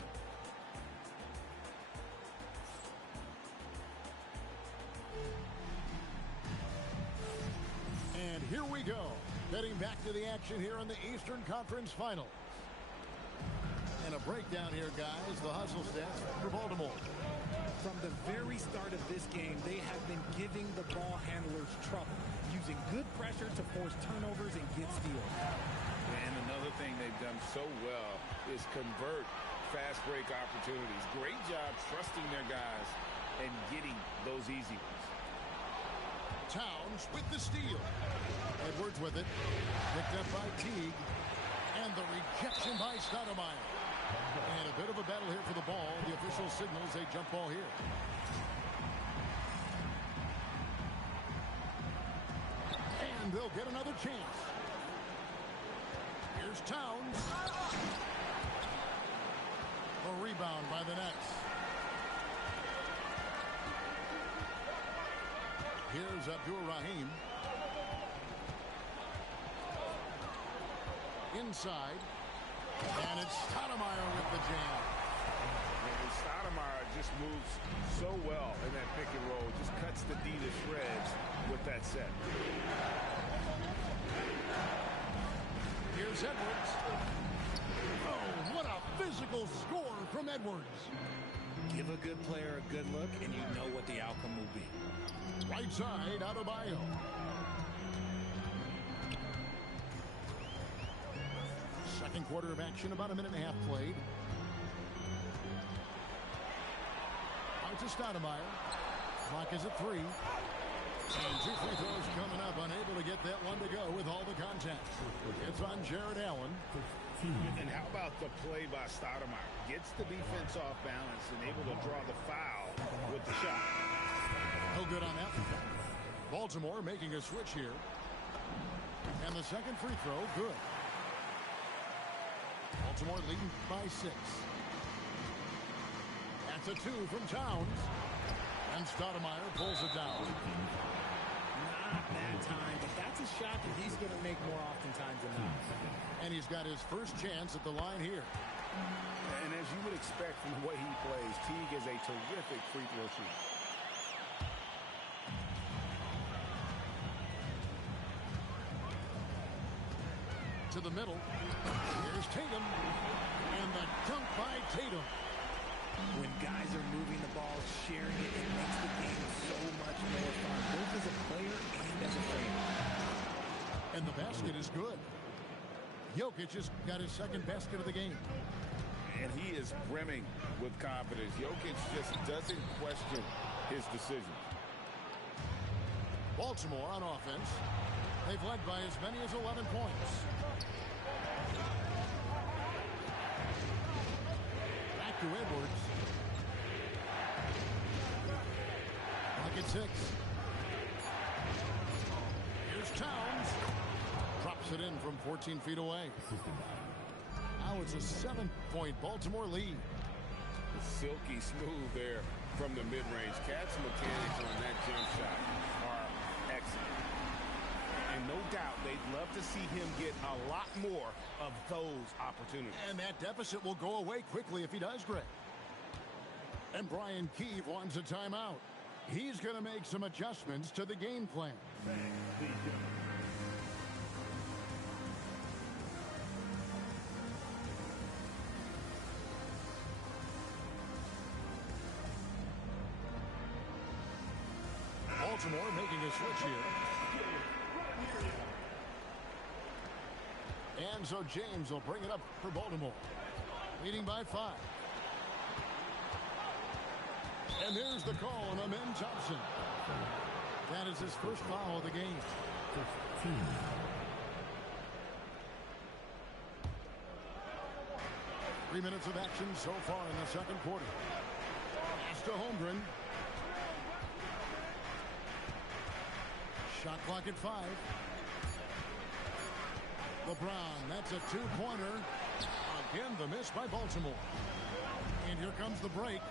And here we go. Getting back to the action here in the Eastern Conference Finals. And a breakdown here, guys. The hustle stats for Baltimore. From the very start of this game, they have been giving the ball handlers trouble, using good pressure to force turnovers and get steals. And another thing they've done so well is convert fast break opportunities. Great job trusting their guys and getting those easy ones. Towns with the steal. Edwards with it. Picked up by Teague. And the rejection by Stoudemire. And a bit of a battle here for the ball. The official signals a jump ball here. And they'll get another chance. Here's Towns. A rebound by the Nets. Here's Abdur-Rahim. Inside. And it's Stoudemire with the jam. And Stoudemire just moves so well in that pick and roll. Just cuts the D to shreds with that set. Here's Edwards. Oh, what a physical score from Edwards. Give a good player a good look, and you know what the outcome will be. Right side, Adebayo. Second quarter of action, about a minute and a half played. Out to Stoudemire. Clock is at 3. And 2 free throws coming up. Unable to get that one to go with all the contact. It's on Jared Allen. And how about the play by Stoudemire? Gets the defense off balance and able to draw the foul with the shot. No good on that. Baltimore making a switch here. And the second free throw, good. Baltimore leading by 6. That's a 2 from Towns. And Stoudemire pulls it down. Not that time, but that's a shot that he's going to make more oftentimes than not. And he's got his first chance at the line here. And as you would expect from the way he plays, Teague is a terrific free throw shooter. To the middle. Here's Tatum. And the dunk by Tatum. When guys are moving the ball, sharing it, it makes the game so much more fun, both as a player and as a fan. And the basket is good. Jokic has got his second basket of the game. And he is brimming with confidence. Jokic just doesn't question his decision. Baltimore on offense. They've led by as many as 11 points. Back to Edwards. Look at 6. Here's Towns. Drops it in from 14 feet away. Now it's a 7-point Baltimore lead. Silky smooth there from the mid-range. Cat's mechanics on that jump shot are excellent. And no doubt they'd love to see him get a lot more of those opportunities. And that deficit will go away quickly if he does, Greg. And Brian Keefe wants a timeout. He's going to make some adjustments to the game plan. Baltimore making a switch here. And so James will bring it up for Baltimore. Leading by 5. And there's the call on Amen Thompson. That is his first foul of the game. 15. Three minutes of action so far in the second quarter. Pass to Holmgren. Shot clock at 5. LeBron, that's a two-pointer. Again, the miss by Baltimore. And here comes the break.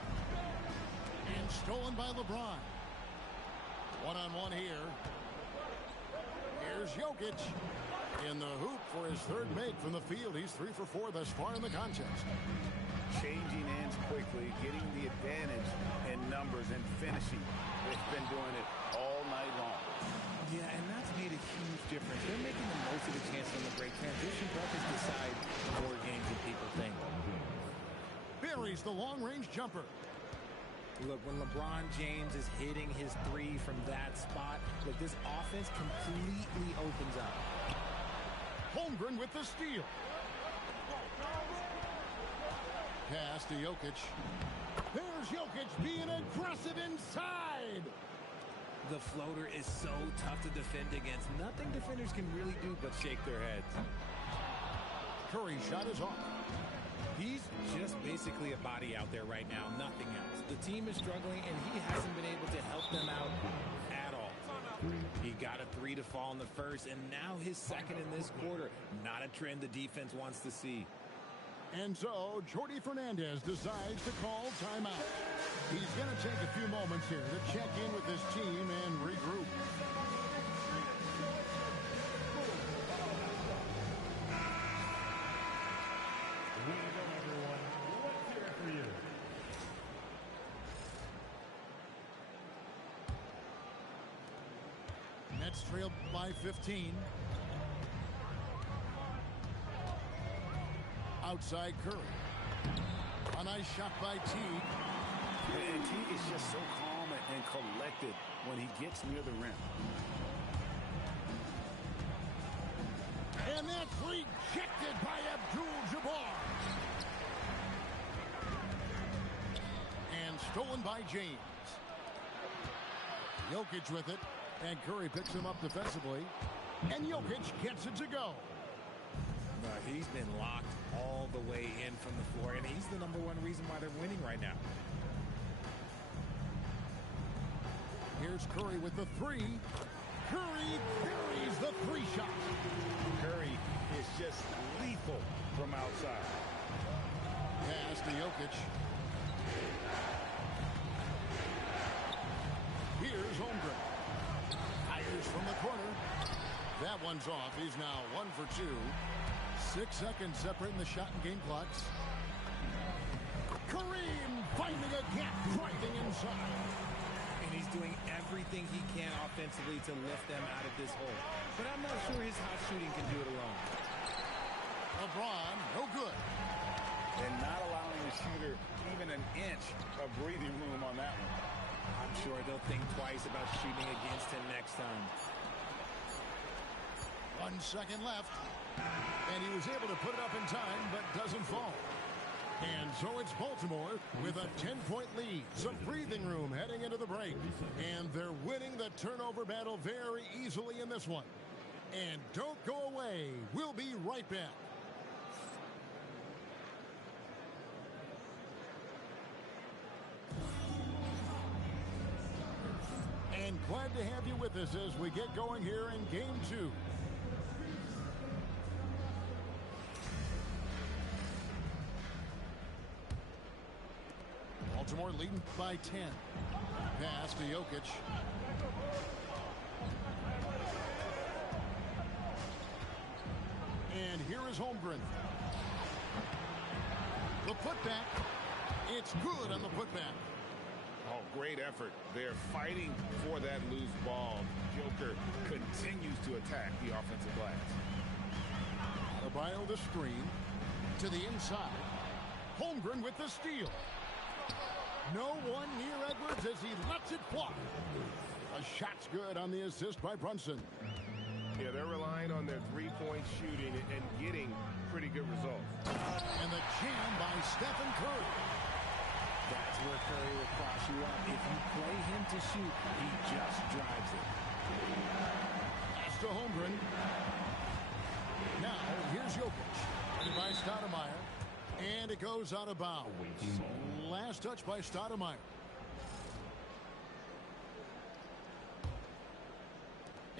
And stolen by LeBron. One-on-one here. Here's Jokic. In the hoop for his third make from the field. He's 3 for 4 thus far in the contest. Changing ends quickly, getting the advantage in numbers and finishing. They've been doing it all night long. Yeah, and that's made a huge difference. They're making the most of the chances on the break. Transition buckets decide more games than people think. Buries the long-range jumper. Look, when LeBron James is hitting his 3 from that spot, look, this offense completely opens up. Holmgren with the steal. Pass to Jokic. There's Jokic being aggressive inside. The floater is so tough to defend against. Nothing defenders can really do but shake their heads. Curry's shot is off. He's just basically a body out there right now, nothing else. The team is struggling, and he hasn't been able to help them out at all. He got a 3 to fall in the first, and now his second in this quarter. Not a trend the defense wants to see. And so, Jordi Fernandez decides to call timeout. He's going to take a few moments here to check in with his team and regroup. Nets trailed by 15. Outside Curry. A nice shot by Teague. And Teague is just so calm and collected when he gets near the rim. And that's rejected by Abdul-Jabbar. And stolen by James. Jokic with it. And Curry picks him up defensively. And Jokic gets it to go. He's been locked all the way in from the floor, and he's the #1 reason why they're winning right now. Here's Curry with the 3. Curry buries the 3 shot. Curry is just lethal from outside. Pass to Jokic. Here's Holmgren. Fires from the corner. That one's off. He's now 1 for 2. 6 seconds separating the shot and game clocks. Kareem finding a gap, driving inside. And he's doing everything he can offensively to lift them out of this hole. But I'm not sure his hot shooting can do it alone. LeBron, no good. And not allowing the shooter even an inch of breathing room on that one. I'm sure they'll think twice about shooting against him next time. 1 second left. And he was able to put it up in time, but doesn't fall. And so it's Baltimore with a 10-point lead. Some breathing room heading into the break. And they're winning the turnover battle very easily in this one. And don't go away. We'll be right back. And glad to have you with us as we get going here in Game 2. Baltimore leading by 10. Pass to Jokic. And here is Holmgren. The putback. It's good on the putback. Oh, great effort. They're fighting for that loose ball. Joker continues to attack the offensive glass. Adebayo the screen. To the inside. Holmgren with the steal. No one near Edwards as he lets it fly. A shot's good on the assist by Brunson. Yeah, they're relying on their three-point shooting and getting pretty good results. And the jam by Stephen Curry. That's where Curry will cross you up. If you play him to shoot, he just drives it. Pass to Holmgren. Now, here's Jokic. Headed by Stoudemire. And it goes out of bounds. Last touch by Stoudemire.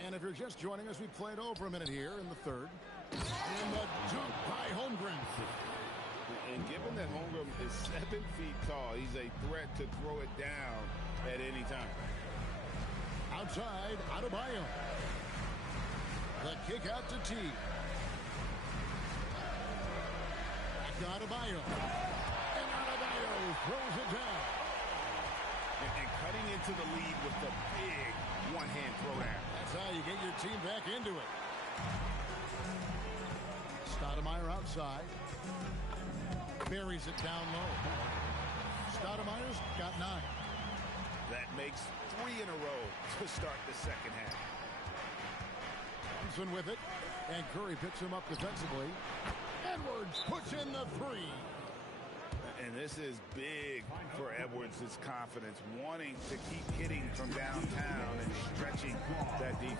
And if you're just joining us, we played over a minute here in the third. And the dunk by Holmgren. And given that Holmgren is 7 feet tall, he's a threat to throw it down at any time. Outside, Adebayo. The kick out to T. Back to Adebayo. And Adebayo throws it down. And cutting into the lead with the big one-hand throwdown. That's how you get your team back into it. Stoudemire outside. Buries it down low. Stoudemire's got 9. That makes 3 in a row to start the second half. Thompson with it. And Curry picks him up defensively. Edwards puts in the 3. And this is big for Edwards' confidence, wanting to keep hitting from downtown and stretching that defense.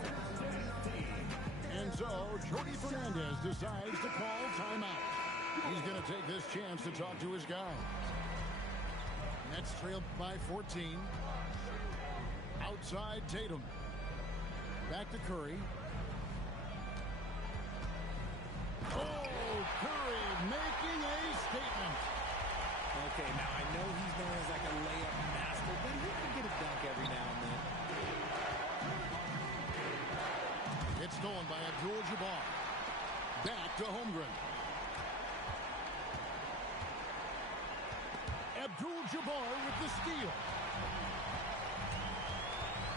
And so, Jordi Fernandez decides to call timeout. He's going to take this chance to talk to his guy. Nets trailed by 14. Outside Tatum. Back to Curry. Oh, Curry making a statement. Okay, now I know he's known as like a layup master, but he can get a dunk every now and then. It's stolen by Abdul-Jabbar. Back to Holmgren. Abdul-Jabbar with the steal.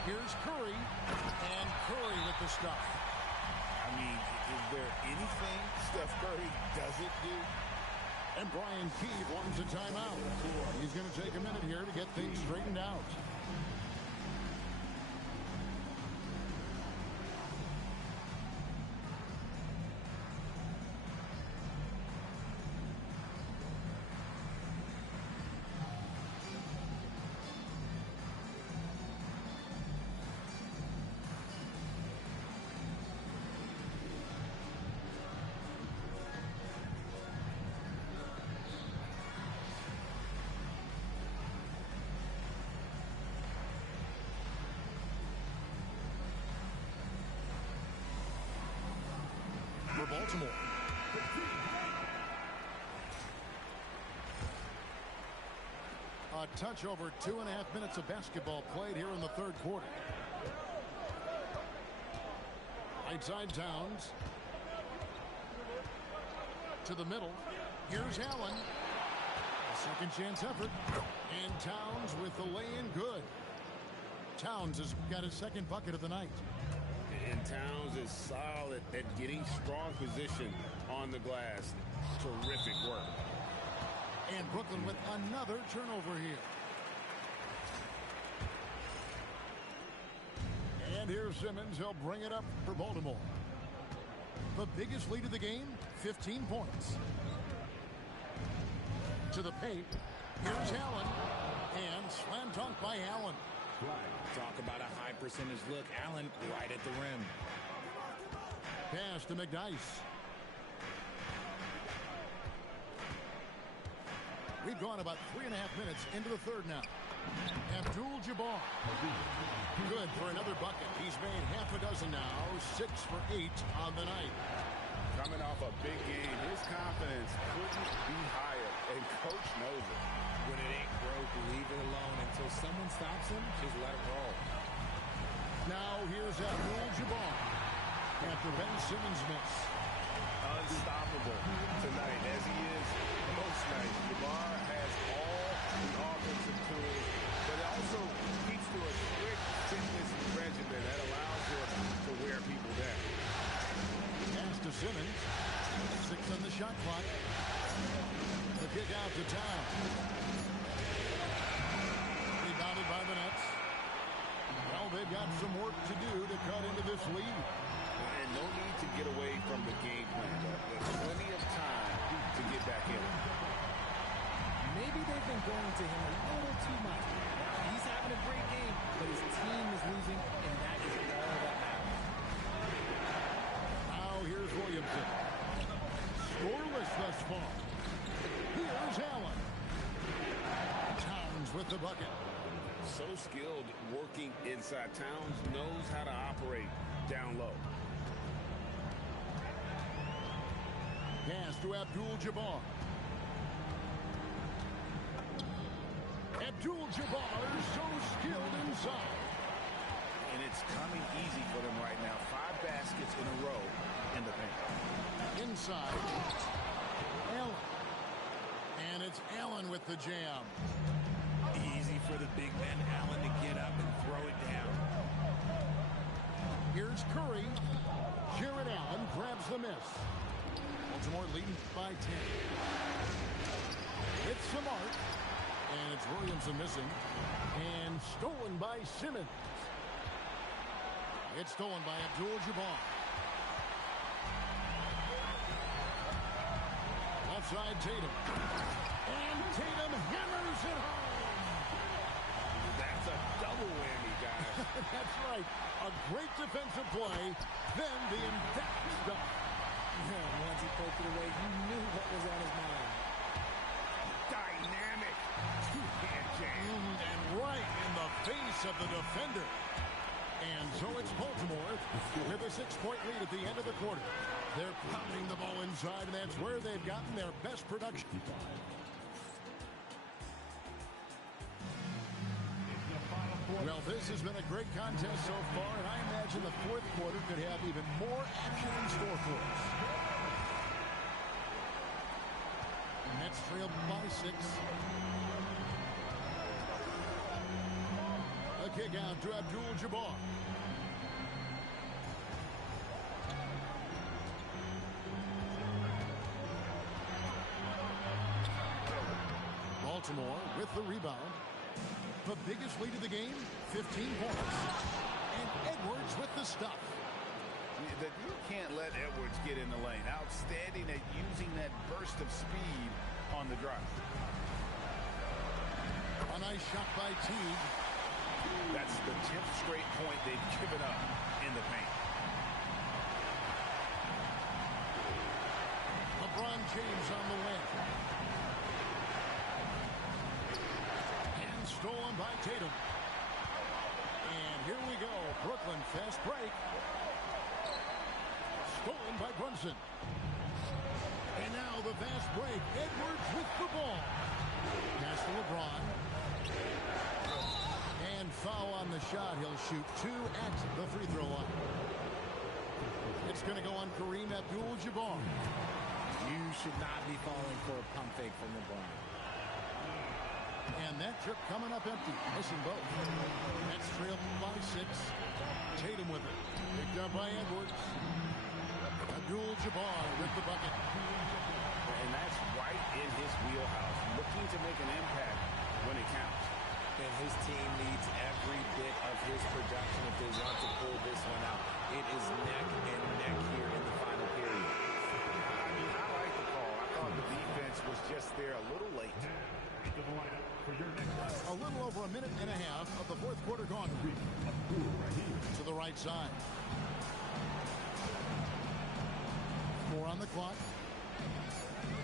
Here's Curry. And Curry with the stuff. I mean, is there anything Steph Curry doesn't do? And Brian Keith wants a timeout. He's going to take a minute here to get things straightened out. For Baltimore. A touch over 2.5 minutes of basketball played here in the third quarter. Right side Towns. To the middle. Here's Allen. Second chance effort. And Towns with the lay-in good. Towns has got his second bucket of the night. And Towns is solid at getting strong position on the glass. Terrific work. And Brooklyn with another turnover here. And here's Simmons. He'll bring it up for Baltimore. The biggest lead of the game, 15 points. To the paint. Here's Allen. And slam dunk by Allen. Talk about a high percentage look. Allen right at the rim. Pass to McDyess. We've gone about 3.5 minutes into the third now. Abdul-Jabbar. Good for another bucket. He's made half a dozen now. 6 for 8 on the night. Coming off a big game, his confidence couldn't be higher, and Coach knows it. When it ain't broke, leave it alone until someone stops him. Just let it roll. Now here's Abdul-Jabbar after Ben Simmons' miss. Unstoppable tonight, as he is most nights. Jabbar has all the offensive tools, but it also keeps to a strict fitness regimen that allows him to wear people down. Pass to Simmons. 6 on the shot clock. The kick out to Town. Rebounded by the Nets. Well, they've got some work to do to cut into this lead. And no need to get away from the game plan. There's plenty of time to get back in. Maybe they've been going to him a little too much. He's having a great game, but his team is losing, and that is all that matters. Now here's Williamson. Scoreless thus far. Here's Allen. Towns with the bucket. So skilled working inside. Towns knows how to operate down low. Pass to Abdul-Jabbar. Abdul-Jabbar is so skilled inside. And it's coming easy for them right now. 5 baskets in a row in the paint. Inside. Allen. And it's Allen with the jam. Easy for the big man Allen to get up and throw it down. Here's Curry. Jared Allen grabs the miss. Baltimore leading by 10. It's Smart. And it's Williamson missing. And stolen by Simmons. It's stolen by Abdul-Jabbar. Outside Tatum. And Tatum hammers it home. That's a double whammy, guys. That's right. A great defensive play. Then the emphatic stuff. Once he poked it away, you knew what was on his mind. Dynamic two-hand jam. And right in the face of the defender. And so it's Baltimore with a 6-point lead at the end of the quarter. They're pounding the ball inside, and that's where they've gotten their best production. Well, this has been a great contest so far, and I imagine the fourth quarter could have even more action in store for us. Nets trailed by 6. A kick out to Abdul-Jabbar. Baltimore with the rebound. The biggest lead of the game, 15 points. And Edwards with the stuff. You can't let Edwards get in the lane. Outstanding at using that burst of speed on the drive. A nice shot by Teague. That's the 10th straight point they've given up in the paint. LeBron James on the win. And stolen by Tatum. And here we go. Brooklyn fast break. Stolen by Brunson. And now the fast break. Edwards with the ball. Pass to LeBron. And foul on the shot. He'll shoot 2 at the free throw line. It's going to go on Kareem Abdul-Jabbar. You should not be falling for a pump fake from LeBron. And that trip coming up empty, missing both. That's trailed by 6. Tatum with it. Picked up by Edwards. Abdul-Jabbar with the bucket. And that's right in his wheelhouse, looking to make an impact when it counts. And his team needs every bit of his production if they want to pull this one out. It is neck and neck here in the final period. I like the call. I thought the defense was just there a little late. A little over a minute and a half of the fourth quarter gone. To the right side. 4 on the clock.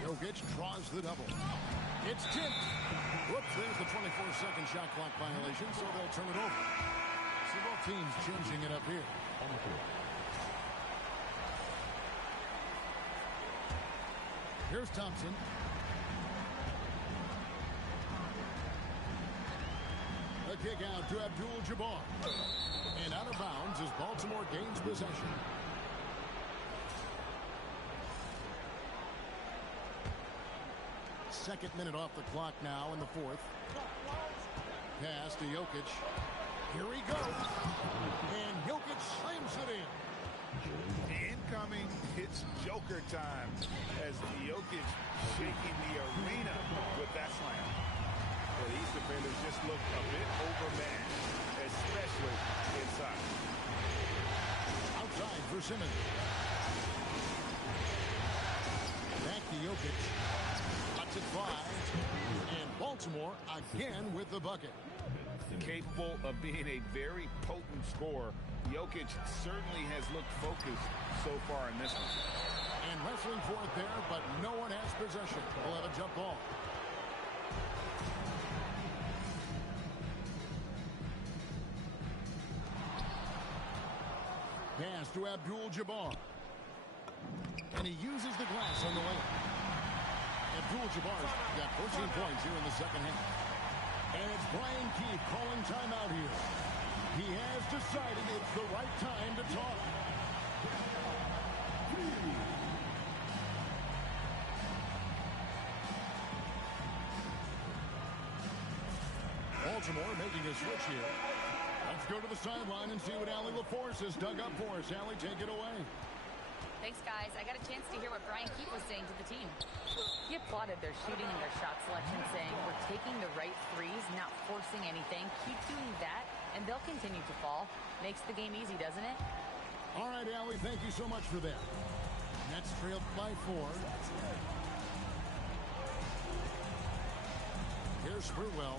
Jokic draws the double. It's tipped. Whoops, there's the 24-second shot clock violation, so they'll turn it over. So both teams changing it up here. Here's Thompson. A kick out to Abdul-Jabbar. And out of bounds as Baltimore gains possession. Second minute off the clock now in the fourth. Pass to Jokic. Here he goes. And Jokic slams it in. Incoming, it's Joker time as Jokic shaking the arena with that slam. Well, these defenders just look a bit overmatched, especially inside. Outside for Simmons. Back to Jokic. Lots at 5. And Baltimore again with the bucket. Capable of being a very potent scorer, Jokic certainly has looked focused so far in this one. And wrestling for it there, but no one has possession. We'll have a jump ball. Pass to Abdul-Jabbar. And he uses the glass on the layup. Abdul-Jabbar's got 14 points here in the second half. And it's Brian Keefe calling timeout here. He has decided it's the right time to talk. Baltimore making a switch here. Let's go to the sideline and see what Allie LaForce has dug up for us. Allie, take it away. Thanks, guys. I got a chance to hear what Brian Keefe was saying to the team. He applauded their shooting and their shot selection, saying, "We're taking the right threes, not forcing anything. Keep doing that, and they'll continue to fall." Makes the game easy, doesn't it? All right, Allie, thank you so much for that. Nets trailed by 4. Here's Sprewell.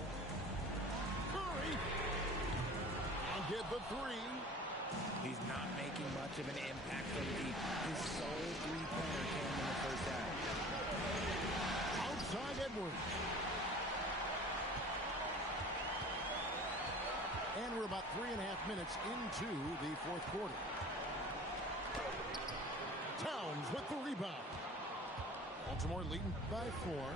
Curry. And get the 3. He's not making much of an impact from deep. His sole three-pointer came in the first half. Outside Edwards. And we're about 3.5 minutes into the fourth quarter. Towns with the rebound. Baltimore leading by 4.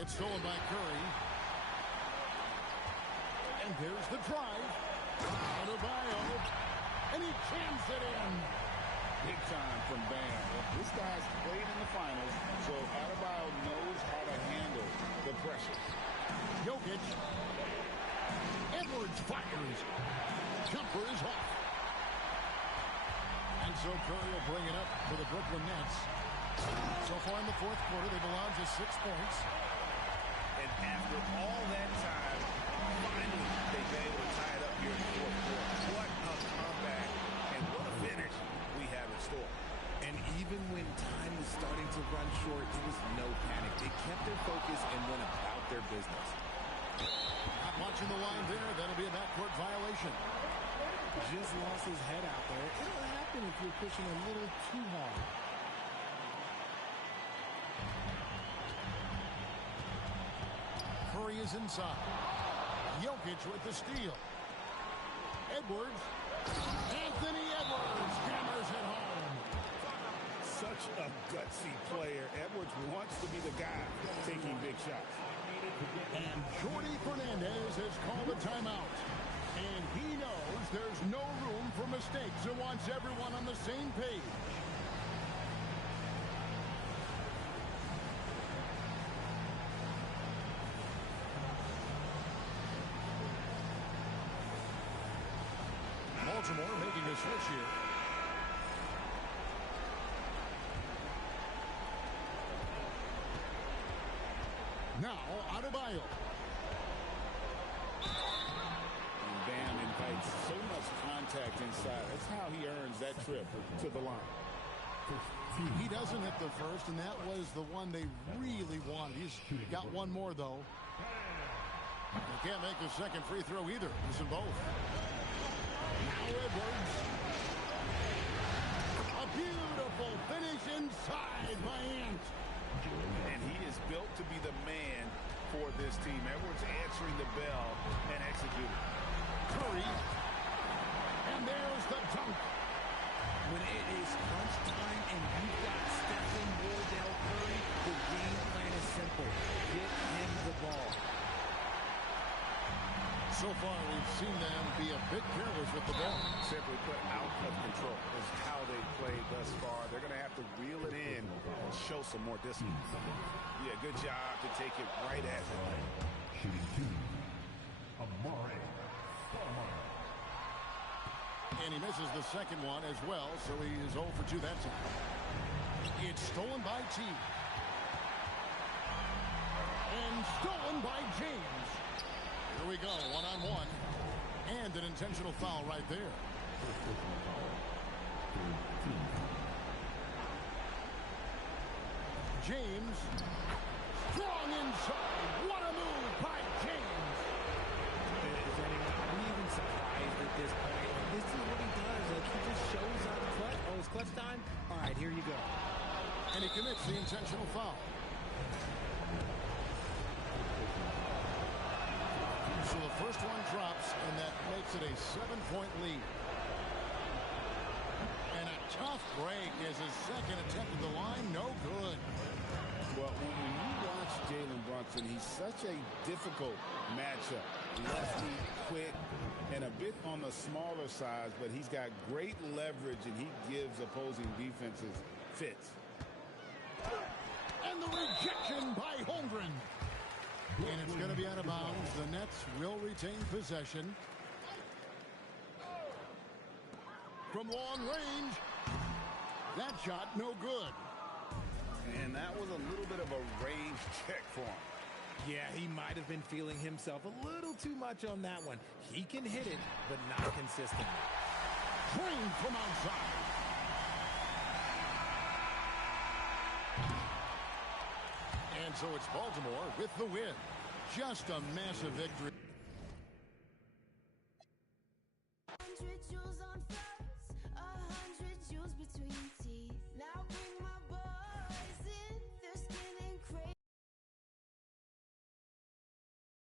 It's stolen by Curry. And there's the drive. Adebayo. And he jams it in. Big time from Bam. This guy's played in the finals, so Adebayo knows how to handle the pressure. Jokic. Edwards fires. Jumper is off. And so Curry will bring it up for the Brooklyn Nets. So far in the fourth quarter, they've allowed just 6 points. And after all that time, finally they've been able to tie it up here in the fourth quarter. What a comeback and what a finish we have in store. And even when time was starting to run short, there was no panic. They kept their focus and went about their business. Not watching the line there. That'll be a backcourt violation. Just lost his head out there. It'll happen if you're pushing a little too hard. Curry is inside. Jokic with the steal. Edwards. Anthony Edwards hammers it home. Such a gutsy player. Edwards wants to be the guy taking big shots. And Jordi Fernandez has called a timeout. And he knows there's no room for mistakes and wants everyone on the same page. Baltimore making a switch here. Now, Adebayo. And Bam invites so much contact inside. That's how he earns that trip to the line. He doesn't hit the first, and that was the one they really wanted. He's got one more, though. They can't make a second free throw either. Missing both. Now Edwards. A beautiful finish inside by Ant. And he is built to be the man for this team. Edwards answering the bell and executing. Curry. And there's the dunk. When it is crunch time and you've got Stephen Wardell Curry, the game plan is simple. Get him the ball. So far, we've seen them be a bit careless with the ball. Simply put, out of control is how they played thus far. They're going to have to reel it in and show some more discipline. Yeah, good job to take it right at them. Shooting 2, Amare Stoudemire. And he misses the second one as well, so he is 0 for 2 that time. It's stolen by T. And stolen by James. Here we go, one-on-one. And an intentional foul right there. James. Strong inside. What a move by James. Are we even surprised at this point? This is what he does. Like, he just shows up clutch. Oh, it's clutch time? All right, here you go. And he commits the intentional foul. So the first one drops, and that makes it a 7-point lead. And a tough break as his second attempt at the line, no good. Well, when you watch Jalen Brunson, he's such a difficult matchup. Lefty, quick, and a bit on the smaller size, but he's got great leverage, and he gives opposing defenses fits. And the rejection by Holmgren. And it's going to be out of bounds. The Nets will retain possession. From long range. That shot no good. And that was a little bit of a range check for him. Yeah, he might have been feeling himself a little too much on that one. He can hit it, but not consistently. Drained from outside. And so it's Baltimore with the win. Just a massive victory.